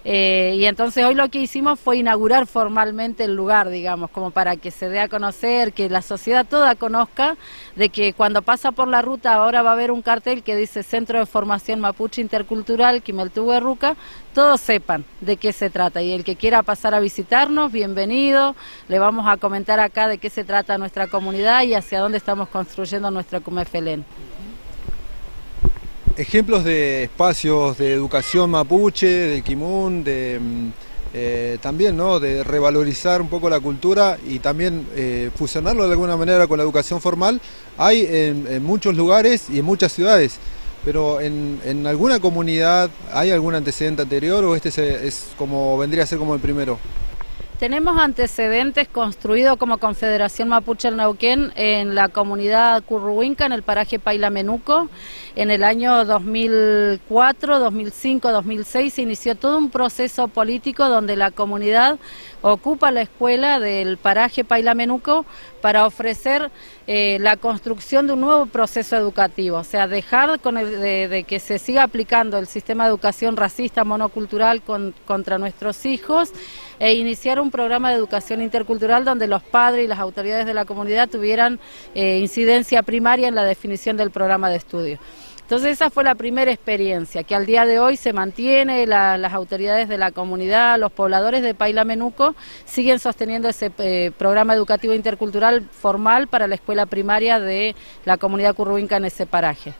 Y entonces hoy lo que hicimos fue inaugurar formalmente el lugar, digamos, como para que se dé a conocer, que la sociedad toda conozca de que cuando pasa por la ruta ahora va a haber un cartel que dice Centro de Formación Mapuche Intercultural Quimeltú Erruca, todos sepan de qué se trata, y el que quiera pasar a visitarnos, bienvenido, le vamos a comentar acá de qué se trata nuestra comunidad y hacia dónde estamos construyendo nuestro Cumefelén. Ejemplos de espacios de educación mapuche, del Quimun, también, ¿no?, de revalorizar un poco la cultura y también fusionarlo de alguna manera con la educación formal, hay en muchos lugares y en muchas ciudades, pero en alguna comunidad ¿hay algún antecedente anterior o este es como vendría a ser como el primero? Tenemos antecedentes construidos como Confederación Mapuche del Neuquén en la comunidad Curruhuinca, en el paraje Pailamenuco. En el año 2004, 2005, 2006 se inició todo un proceso político donde la comunidad ocupa la escuela del paraje Pailamenuco para ofrecer la construcción de un nuevo proceso educativo, o sea, dejar de que se siga aplicando el sistema de educación racista monocultural contra nuestros hijos, e iniciar un programa de educación intercultural donde los padres y las autoridades de la comunidad tuvieran incidencia primaria en la definición del programa de estudio. Entonces esa fue la primera experiencia, que al día de hoy se mantiene, las autoridades de la comunidad, los pobladores de Pailamenuco siguen sosteniendo ese programa educativo intercultural formal para la escuela primaria de la comunidad curruhuinca en ese paraje.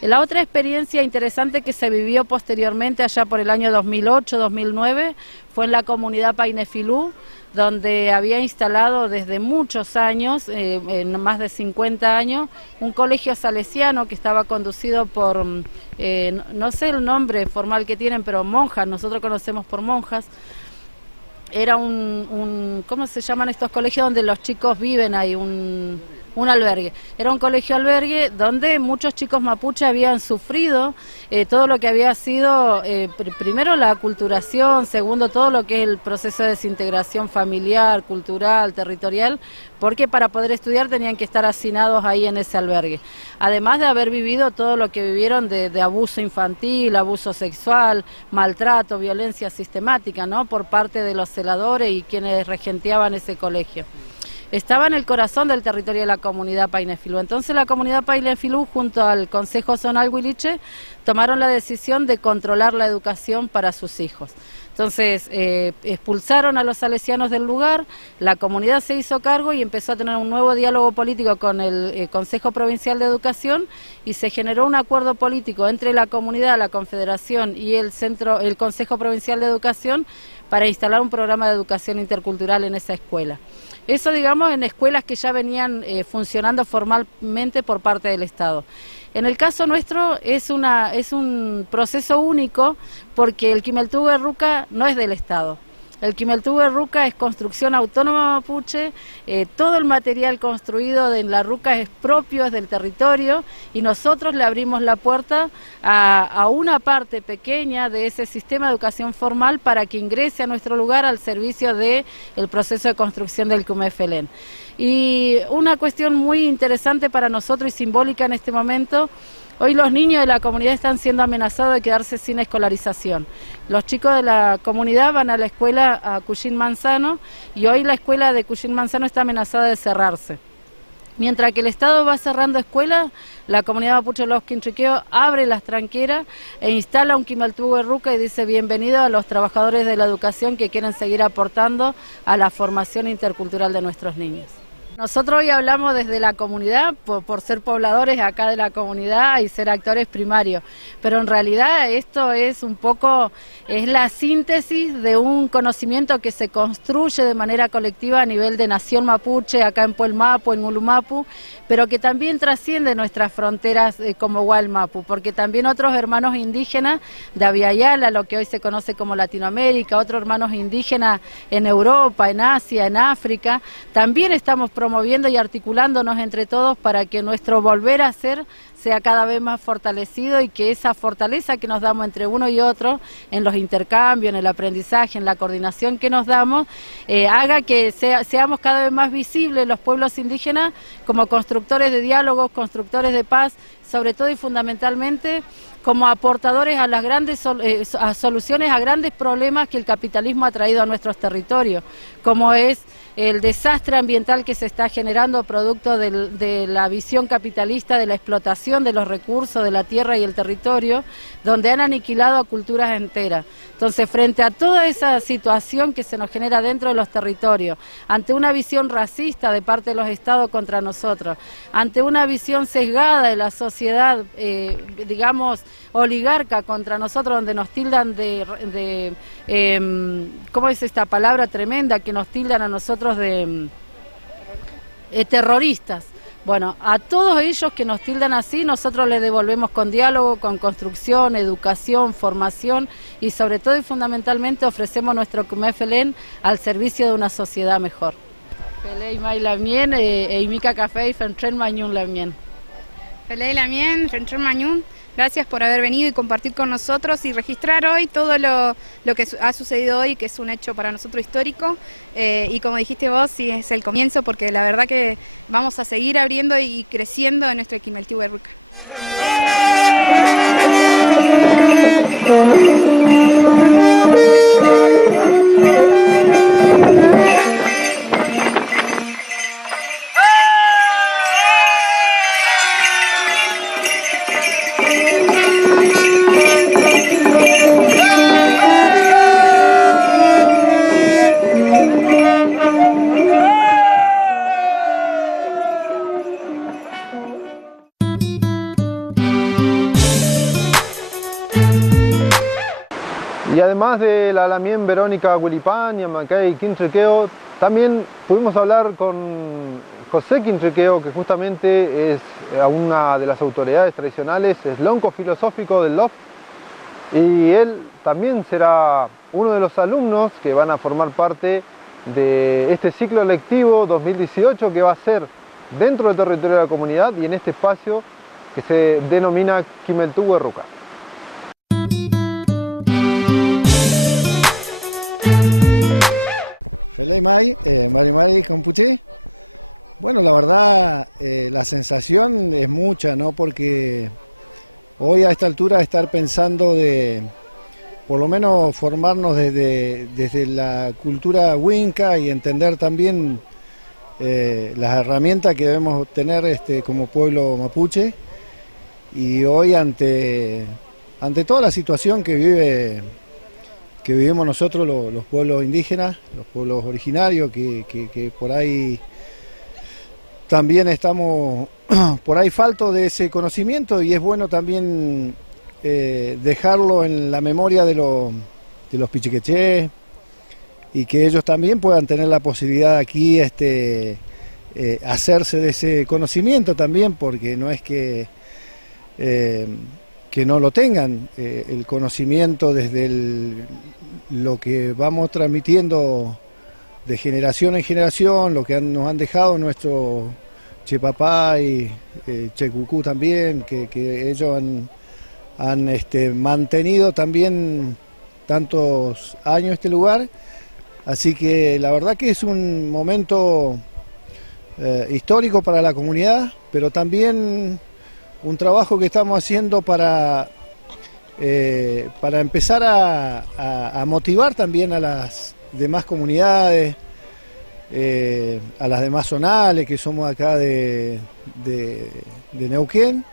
La otra experiencia interesante que se vivió posteriormente, allá por el año 2008-2009, fue en la comunidad Painefilú, donde había instalado desde muchos años, más de 50 años, un colegio salesiano que estaba conducido por, no sé el nombre formal que tienen, pero monjas, nosotros conocemos por monjas. Era ¿cómo se llaman estos colegios donde los chicos viven ahí? Un albergue. Era un colegio albergue donde muchos chicos mapuche habían sufrido todo lo que había sido, primero la aculturación, segundo todo lo que es el proceso de desintegración familiar, cultural, territorial, porque para poder estudiar tenían que estar hacinados ahí en ese albergue. Además de haber vivido todo lo que vivieron de abuso infantil, abuso sexual, maltrato, violencia sistemática, ¿no?, por parte de los celadores y quienes regenteaban ese colegio. Estaba en el corazón del territorio de la comunidad Painefilú. Entonces la comunidad Painefilú junto al Consejo Zonal Huiliche tomaron la decisión de controlar la educación para sus hijos. Entonces expulsaron a los salesianos del lugar, la comunidad se hizo cargo y empezó a tener un nuevo diálogo político con el Consejo Provincial de Educación, y se generó un acuerdo político entre la comunidad, la Confederación y el Consejo Provincial de Educación para instalar un programa de educación intercultural en esa escuela. Eso, digamos, en escuelas que ya venían funcionando formalmente por parte del Estado. En el caso nuestro es un proceso único porque el Quimeltube Ruca no es del Estado. El Quimeltube Ruca es construcción autónoma mapuche, todo el material construido en la Ruca es propio, es del territorio, y nosotros le abrimos la puerta a una parte pequeña de ese sistema de educación formal para que ingrese a nuestro lugar al servicio del proceso de construcción del Cumefelén. Y una cuestión muy interesante para nosotros y simbólica en este momento: hoy los niños de la comunidad están siendo amenazados de quedarse sin escolarización. Los chicos de la comunidad van a la escuela a Cuyín Manzano y hoy la escuela de Cuyín Manzano está amenazada de cerrarse. Mientras que el Estado va cerrando escuelas, la comunidad mapuche de los Quintriqueo abre las tranqueras e instala un Quimeltube Ruca y dice bienvenido a los trabajadores de la educación que quieren seguir aportando a la formación intercultural de nuestros niños. Nosotros hoy hablamos desde la comunidad, por ser pobladores acá de la comunidad y ser actores primarios, pero en realidad esto es un poco, es la síntesis de un conocimiento que se construye de manera colectiva a nivel de nación mapuche, acá en Puelmapu, en Ulumapu, pero que también trasciende nuestras fronteras como Gualmapu, porque también otros hermanos indígenas de Aviala, lo que hoy se conoce como Latinoamérica, otros hermanos indígenas en Europa, en Asia, en África, también estamos promoviendo y articulándonos entre todos para que nuestro volver a ser sea cada vez más fortalecido y que esa fortaleza que nos damos entre uno y otro en los intercambios, en el aprendizaje, en la coordinación que nos damos, haga que seamos cada vez más visibles los pueblos indígenas como constructores de diálogos, constructores de paz, sobre todo y fundamentalmente como aportadores a las grandes a soluciones a grandes problemas que el capitalismo ha traído a nuestros territorios, como es el desastre ambiental que se está generando producto de la visión capitalista de la explotación de los recursos de la tierra y el territorio, donde han aniquilado a culturas enteras. Entonces, frente a toda esa situación que se nos genera dentro de los territorios, ante una visión racista de parte de los estados contra nosotros, ante una visión sesgada de la sociedad, digamos, oligarca contra nosotros, donde nos tildan ¿cómo es esta palabra tremenda? Que nos tildan a nosotros de terroristas. Bueno, a todos ellos que nos tildan así, nosotros les devolvemos con diálogo, con construcción, educación, formación y sobre todo y fundamentalmente ofrecemos nuestro Cumefelén al servicio de una sociedad mejor. Felei Mai Lamien, Eimica Café y Fentren Mañún Lamien. Felei Lamien, Fentren Mañún. Gracias por haber venido y compartir con nosotros y registrar hoy todo lo que ha sucedido hoy, que es un hecho para nosotros histórico. Y como dijiste vos, sí, es el comienzo, porque la verdad que vamos a seguir abriendo y creciendo en nuestro Quimeltube Ruca. Y además de la Lamien Verónica Huilipán, Yamacay y Quintriqueo, también pudimos hablar con José Quintriqueo, que justamente es una de las autoridades tradicionales, es lonco filosófico del LOF, y él también será uno de los alumnos que van a formar parte de este ciclo lectivo 2018 que va a ser dentro del territorio de la comunidad y en este espacio que se denomina Quimeltube Ruca. Felei Mai, Mari Compuché. Bueno, la verdad, la sensación es mucha, ¿no? Porque hoy a esta altura estar pensando de, por lo menos, formarnos desde la cultura huinca y entender también las herramientas que debemos tener como pueblo mapuche. Y hoy ante toda la situación que vivimos nosotros los pueblos indígenas, los pueblos originarios, que por ahí también estamos por ahí faltos de ese conocimiento, y es bueno también dejarlo en la memoria de los pichiqueché, y que ellos también puedan tener la posibilidad aquí hacerse de ese conocimiento también, porque no es que no lo tengan, el conocimiento desde lo que vamos transmitiendo de generación en generación, lo que nos han dejado nuestro Che Papá y Che Cucú también, que ellos han mantenido también tantos años este lugar. Así que la verdad que es un momento histórico para la comunidad, pero también un trabajo que estamos haciendo para empezar a motivar también a las demás comunidades, a las demás zonales que somos acá de Neuquén,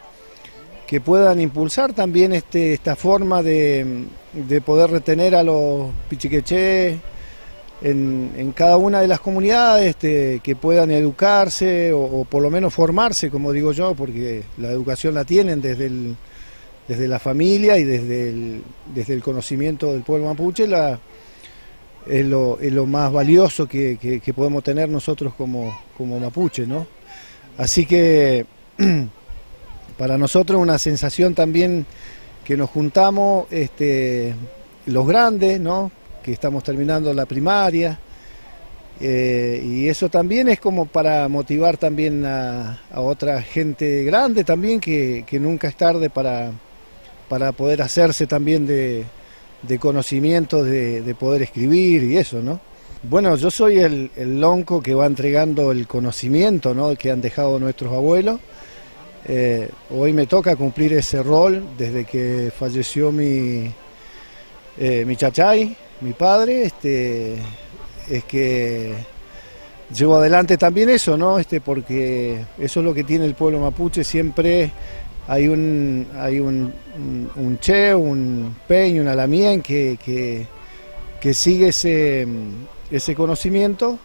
que puedan impulsar también esta forma de poder retener a los pichiqueché en cada una de las comunidades, que puedan educarse o por lo menos formarse, como digo yo, porque la educación la tienen desde la familia y desde el conocimiento del pueblo mapuche. Es lo más valioso que podemos tener nosotros como mapuche, ¿no? Así que para nosotros una sensación también que nos juntamos los grandes, ¿no?, que estamos terminando la primaria, y eso también es como para motivar también a otra gente grande también, que nunca es tarde para poder hacerse también de conocimiento, de poder escribir y eso, ¿no? Bueno, yo soy el lonco que va entregando el conocimiento, ¿no?, que han dejado nuestros abuelos. Hoy me toca cumplir ese rol desde que falleció mi chachay, mi padre. Es que llevo adelante también eso, ¿no? Porque eso es lo que tiene el pueblo mapuche. Siempre hay un che, un peño, una lamien que sigue ese conocimiento,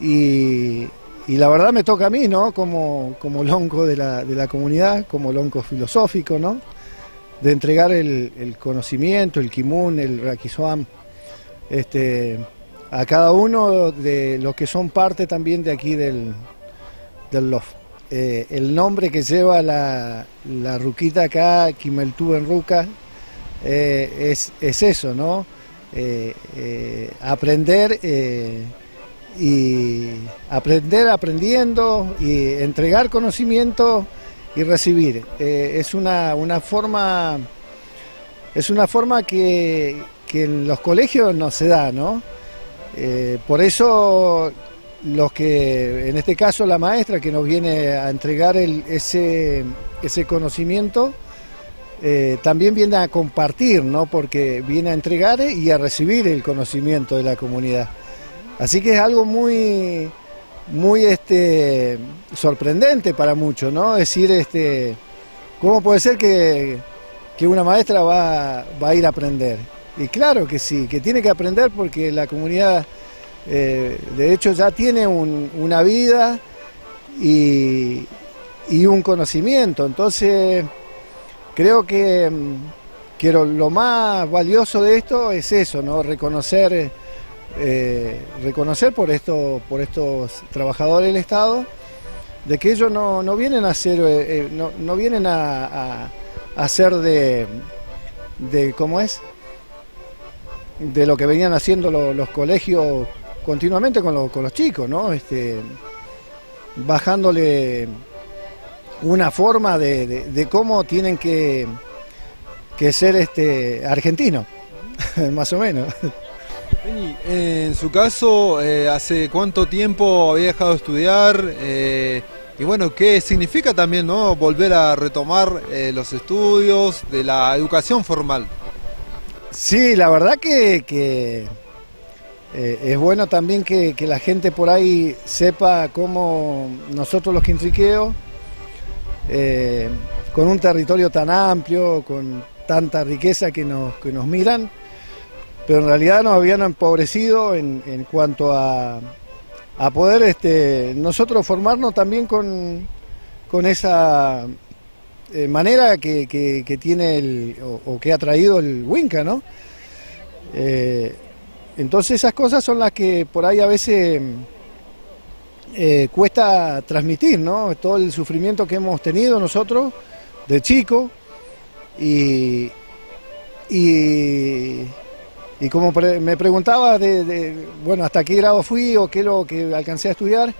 y la verdad me toca a mí, ¿no?, como lonco de la comunidad, como lonco filosófico, ¿no?, de entregar el conocimiento, el kimun, el raquizuam, a cada uno de los que son parte también de aquí del LOF. El nombre que lleva la ruquita acá, Quimeltú en Ruca, es eso, ¿no? Aprender, y aprender aprendiendo, y entregar conocimiento y recibir. Es una forma que en los colegios no se da, ¿no? Por eso los que, en este caso la maestra que nos viene a entregar ese conocimiento, también viene a compartir, ¿no?, porque viene a entregar y a recibir el conocimiento de la comunidad. Así que es algo muy sorprendente para muchos, ¿no? Es decir, ¿cómo puede ser que una maestra va a ir a aprender? Y claro que sí, que tiene que aprender, porque la comunidad de hecho ya tiene una vida y un conocimiento. Entonces creo que lo más valioso de esto es eso, ¿no? Reconocer por estos trabajadores del Estado, de que ellos no vienen a hacer, no vienen a hacer de ¿cómo es?, de lo que venían haciendo los colegios continuamente con los chicos, ¿no? Bajándole una forma de cómo tienen que ser argentinos, más o menos. Penny, en su caso, ¿hace cuánto tiempo había dejado de estudiar? Y bueno, ¿qué significa también, ¿no?, volver a retomar los estudios de la educación formal? Sí, la verdad que es bueno también que la gente por ahí sepa cómo nosotros los quintriqueos, con un territorio tan amplio, con tanta riqueza que nos miran, pero en realidad nos habían empobrecido en cuanto a poder nosotros formarnos también con esa manera que tiene o que ha traído el Winca, ¿no? Entonces esas cosas son las que por ahí a veces cuesta transmitir, ¿no? Todo el sufrimiento que hemos tenido nosotros de chico y como me preguntaba bueno, hasta qué grado fui o qué es lo que alcancé a estudiar,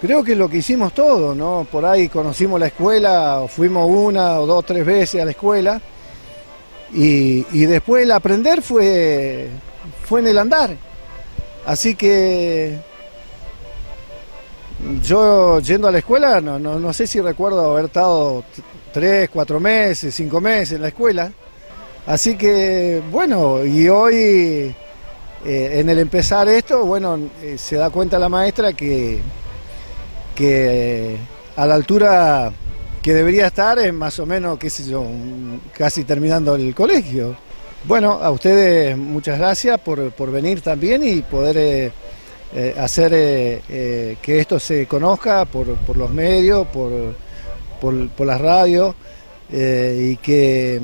creo que lo que hicimos todo, ¿no? Por ahí conocimos la escuela, o fuimos 1 o 2, 3 veces a la escuela y después el aprender fue en el andar. Así que yo yendo a la escuela, no sé si recuerdo haber estado 3, 4 meses, 5 meses en la escuela. Así que, bueno, y hoy en el empezar esto, bueno, se da cuenta la maestra que a la altura que debería estar es más o menos, qué sé yo, casi terminando el colegio. Bueno, a ustedes muchas gracias por venir también y poder hacer que esto se conozca por los medios, por las radios y que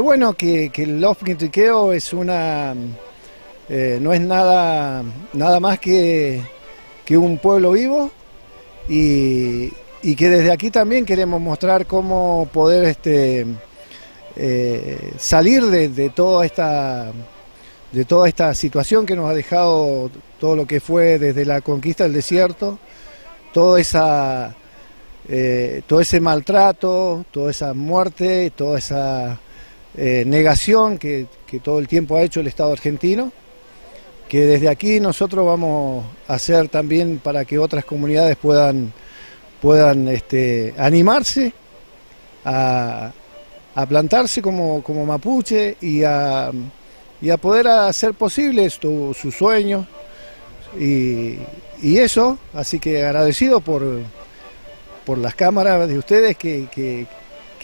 bueno, que el Lofkin Triqueo es no es nada más que un pueblo vivo y que desde aquí también queremos mostrar cómo poder salir de toda esta situación que nos ha dejado todo lo que fue desde la conquista del desierto, todo ese maltrato, toda esa muerte, toda esa negación que todo el tiempo ha hecho el Estado argentino, que desde aquí nosotros vamos a hacer también para que otras comunidades puedan animarse a plantarse como mapuche y a poder hacer posibles sus sueños y eso, así que agradecido por las cámaras de ustedes que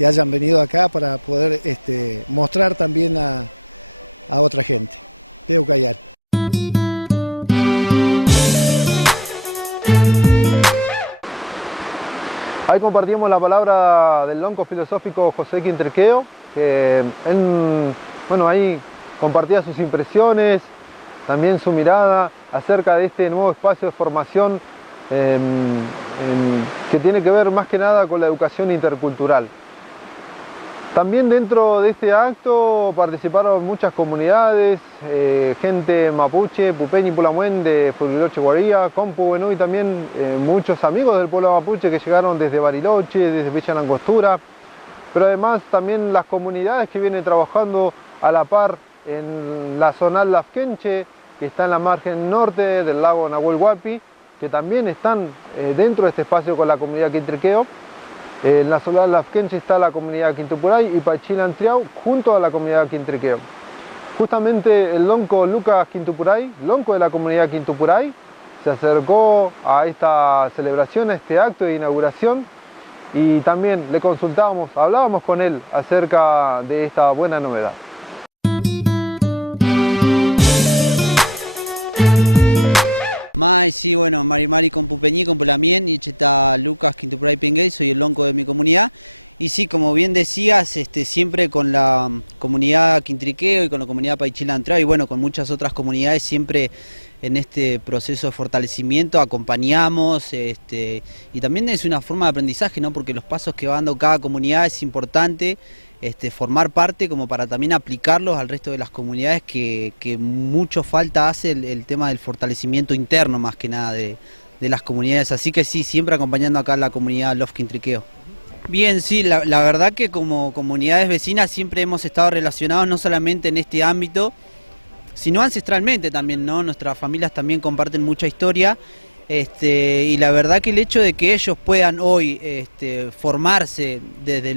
hayan venido acá para poder mostrar también a otra gente. Teo Callar. Ahí compartimos la palabra del lonco filosófico José Quintriqueo, que él, bueno, ahí compartía sus impresiones, también su mirada acerca de este nuevo espacio de formación que tiene que ver más que nada con la educación intercultural. También dentro de este acto participaron muchas comunidades, gente mapuche, pupeñi, pulamuen de Furiloche, Guaría, Compu, Benú y también muchos amigos del pueblo mapuche que llegaron desde Bariloche, desde Villa Langostura, pero además también las comunidades que vienen trabajando a la par en la zona Lafkenche, que está en la margen norte del lago Nahuel Huapi, que también están dentro de este espacio con la comunidad Quintriqueo. En la zona Lafkenche está la comunidad Quintupuray y Pachilantriau junto a la comunidad Quintriqueo. Justamente el lonco Lucas Quintupuray, lonco de la comunidad Quintupuray, se acercó a esta celebración, a este acto de inauguración y también le consultábamos, hablábamos con él acerca de esta buena novedad. Sí, bueno, Mari con Pupeñí, con Pulamien y Cheta Lucas Quintupuray Pinguey, soy el lonco de mi comunidad. Y sí, como bien decías, siempre con la comunidad Quintriqueo y con la comunidad Paichilantrao y bueno, con muchas otras comunidades siempre en este proceso de fortalecimiento acompañamos y también es una forma de aprendizaje, ¿no? Porque los pasos que va dando cada comunidad es importante formar parte como para también aplicarlos al resto de las comunidades que mucho falta hace el tema del fortalecimiento interno más que nada de las comunidades, así que sí, siempre acompañando acá a la comunidad Lofkin Triqueo. Bien, sí, la verdad que como comunidades vecinas siempre hemos estado relacionados no solamente en este ámbito, sino ancestralmente también, ¿no? Nuestras familias también comparten mucha historia y la verdad que el hecho de que ellos puedan hoy formarse desde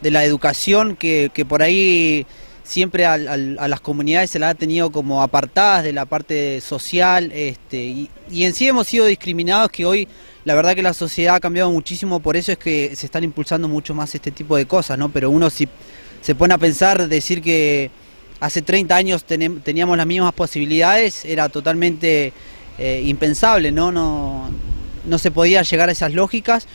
de la educación que por ahí siempre a las comunidades se las ha tenido como apartadas de la parte social y en sí hemos sido discriminados, que hoy la verdad que la sociedad ha cambiado muchísimo, por eso es que se están impulsando mucho más este tipo de cosas, ¿no? Pero uno si se pone a pensar, decir que hace 30 años teníamos las mismas posibilidades era totalmente impensable, ¿no? No se podía llegar a esas lógicas.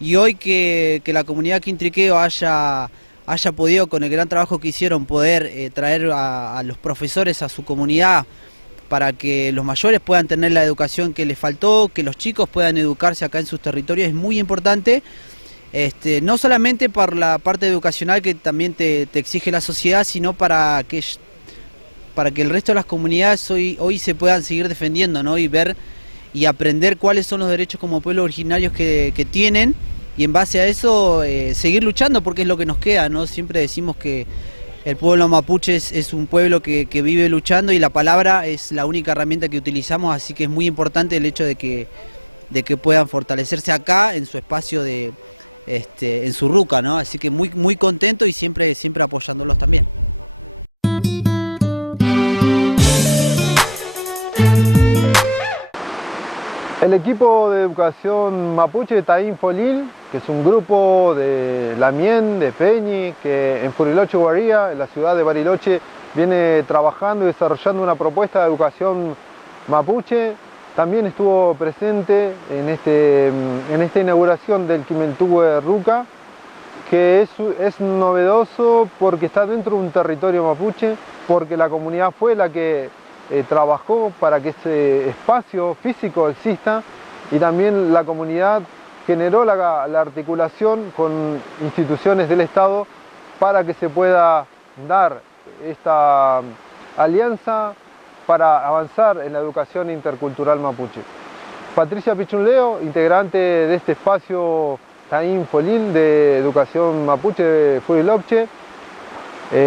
Y hoy que la comunidad Quintriqueo haya haya podido, con el gran trabajo que hicieron, poder traer a los profesores a su comunidad para que los mayores puedan tener la educación que les faltó, que los chicos puedan educarse acá en sus territorios, es muy importante. No solamente por la parte educacional que también te exige la sociedad, sino para que el resto de las comunidades hoy se puedan seguir defendiendo, ¿no? Y ver y aprender cuáles son los derechos como pueblos originarios que tienen, y en base a eso seguir luchando, porque es lo que nos queda, ¿no? Siempre decimos que el pueblo mapuche es un pueblo que vive luchando, y la palabra es la única herramienta que utilizamos, así que es muy importante el hecho de que puedan fortalecerse acá en su espacio en su ruca, ¿no? Así que muy contento y siempre apoyándolos también. El equipo de educación mapuche Taín Folil, que es un grupo de Lamien, de Peñi, que en Furiloche Guaría, en la ciudad de Bariloche, viene trabajando y desarrollando una propuesta de educación mapuche, también estuvo presente en esta inauguración del Quimeltúe Ruca, que es novedoso porque está dentro de un territorio mapuche, porque la comunidad fue la que trabajó para que ese espacio físico exista, y también la comunidad generó la articulación con instituciones del Estado para que se pueda dar esta alianza para avanzar en la educación intercultural mapuche. Patricia Pichunleo, integrante de este espacio Taín Folil de educación mapuche de Furiloche,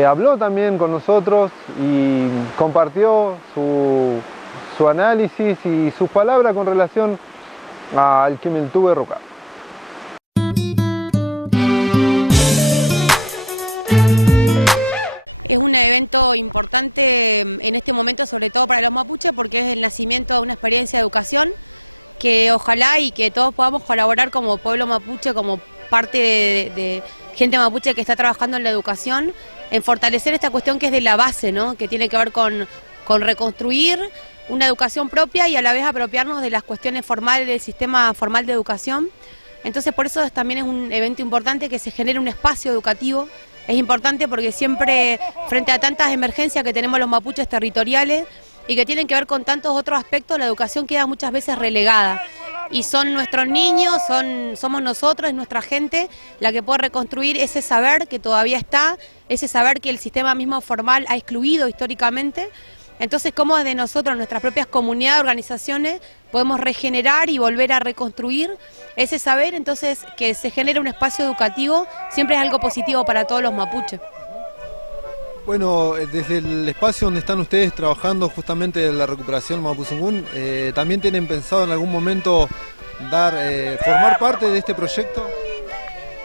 habló también con nosotros y compartió su análisis y sus palabras con relación al Quimeltúe Ruca. Es un evento importante en este momento, sobre todo para los mapuches, porque es el nacimiento de una experiencia de educación que ojalá y que todos podamos colaborar como pueblo mapuche, como parte de gente mapuche que está trabajando en la educación, en fortalecer esta cuestión que es de la base, ¿no? Que tiene que ver con reconstruir una educación propia y a la vez apropiarnos de las cuestiones formales del sistema formal de educación. Entonces por eso también es un evento importante que se genere un espacio educativo. Es importante porque siempre, frente a tantas emergencias que tenemos los mapuches territoriales y que tienen que ver con tantos otros aspectos, la educación queda muchas veces relegada. Y son nuestros niños, somos nosotros, es nuestra gente la que puede reconstruir ese saber que todavía está, ese saber que el sistema mismo formal ha excluido históricamente. Entonces, cómo desde nosotros, nuestras propias comunidades, organizaciones, podemos regenerar y volver a reconstruir ese saber, entonces que se genere un espacio educativo siempre es algo positivo para todos los mapuches. Bueno, desde el espacio donde están ustedes trabajando justamente en la recuperación Mapuzungún, ¿también tienen pensado en algún momento formar parte de este proyecto?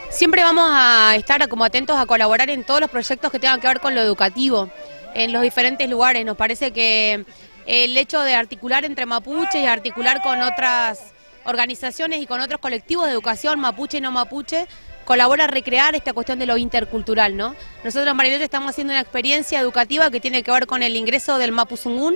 Siempre vamos a estar como atentos a colaborar en todos los proyectos que tengan que ver con lo educativo, en los diferentes lugares. Nos parece que el hecho de articular entre mapuches y articular con otras organizaciones y con otros colectivos de educación, mapuche y no mapuche, colabora a recrear esta cuestión de lo intercultural, ¿no? Nosotros en Bariloche estamos haciendo una experiencia educativa que tiene que ver con el ingreso del Mapuzungún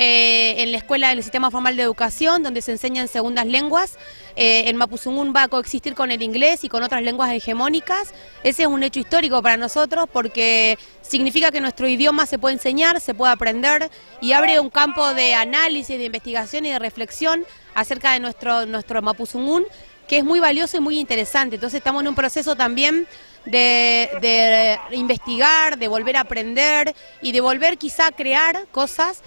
en la escuela, en el sistema formal de educación, donde se enseñan segundas lenguas. El Mapuzungún va a coexistir con el inglés y con otras lenguas hegemónicas. Ese es un hecho histórico para nosotros porque significa que nuestro idioma se puede enseñar, se puede aprender y abre un campo de análisis, de investigación y de reflexión acerca de nuestro Mapuzungún, que es muy valioso y muy interesante. Entonces estamos en un proceso también de investigar, de volver a aprender y de volver quizá a crear cosas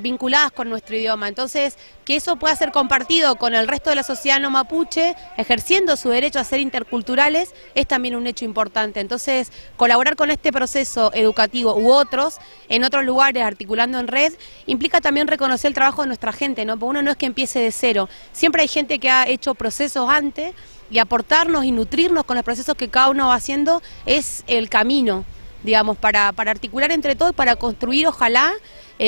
vinculadas con nuestro idioma. Entonces, que eso pueda ser compartido con el resto de la sociedad no mapuche, ejerciendo su derecho a ser interculturales, es también un hecho importante. Entonces, colaborar con este proceso educativo u otros, en otros lugares, articulando en red, implica también reconocer el trabajo de nuestra gente, ¿no? Porque uno no es que empiece de cero. Siempre hay gente que ha hecho procesos antes y aportarnos y nutrirnos con los procesos que cada uno va haciendo es el camino, digamos, para articular entre todos y para construir, ojalá,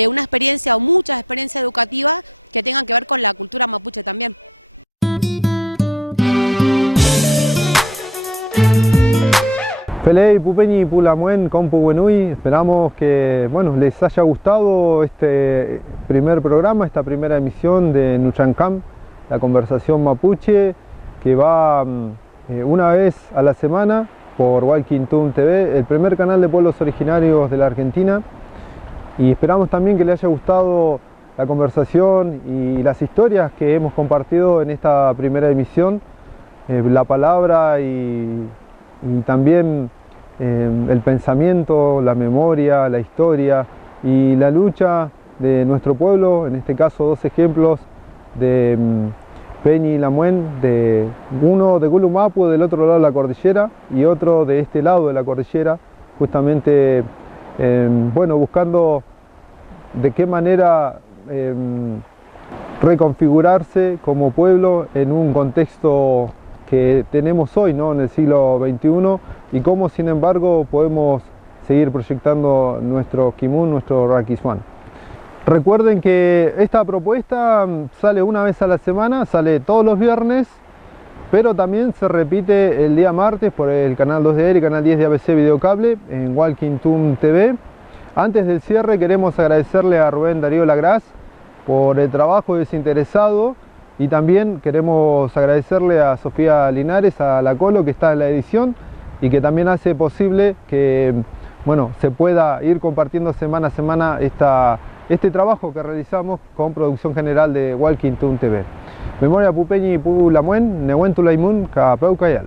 una experiencia o muchas experiencias educativas que tengan que ver con la cultura mapuche también. Pelei, Pupeñi, Pulamuen, Compu Buenui, esperamos que les haya gustado este primer programa, esta primera emisión de Nuchancam, la conversación mapuche, que va una vez a la semana por Walking Tour TV, el primer canal de pueblos originarios de la Argentina, y esperamos también que les haya gustado la conversación y las historias que hemos compartido en esta primera emisión, la palabra y también el pensamiento, la memoria, la historia y la lucha de nuestro pueblo, en este caso 2 ejemplos de Peñi y Lamuen, uno de Gulumapu del otro lado de la cordillera y otro de este lado de la cordillera, justamente bueno, buscando de qué manera reconfigurarse como pueblo en un contexto que tenemos hoy, ¿no? En el siglo XXI, y cómo sin embargo podemos seguir proyectando nuestro Kimun, nuestro Raquiswan. Recuerden que esta propuesta sale una vez a la semana, sale todos los viernes, pero también se repite el día martes por el canal 2 de Air y canal 10 de ABC Videocable en Walking Tour TV. Antes del cierre queremos agradecerle a Rubén Darío Lagraz por el trabajo desinteresado, y también queremos agradecerle a Sofía Linares, a la Colo, que está en la edición y que también hace posible que, bueno, se pueda ir compartiendo semana a semana este trabajo que realizamos con producción general de Walking Tour TV. Memoria Pupeñi Pu Lamuen, Neuen Tulaimun, Capeu Cayal.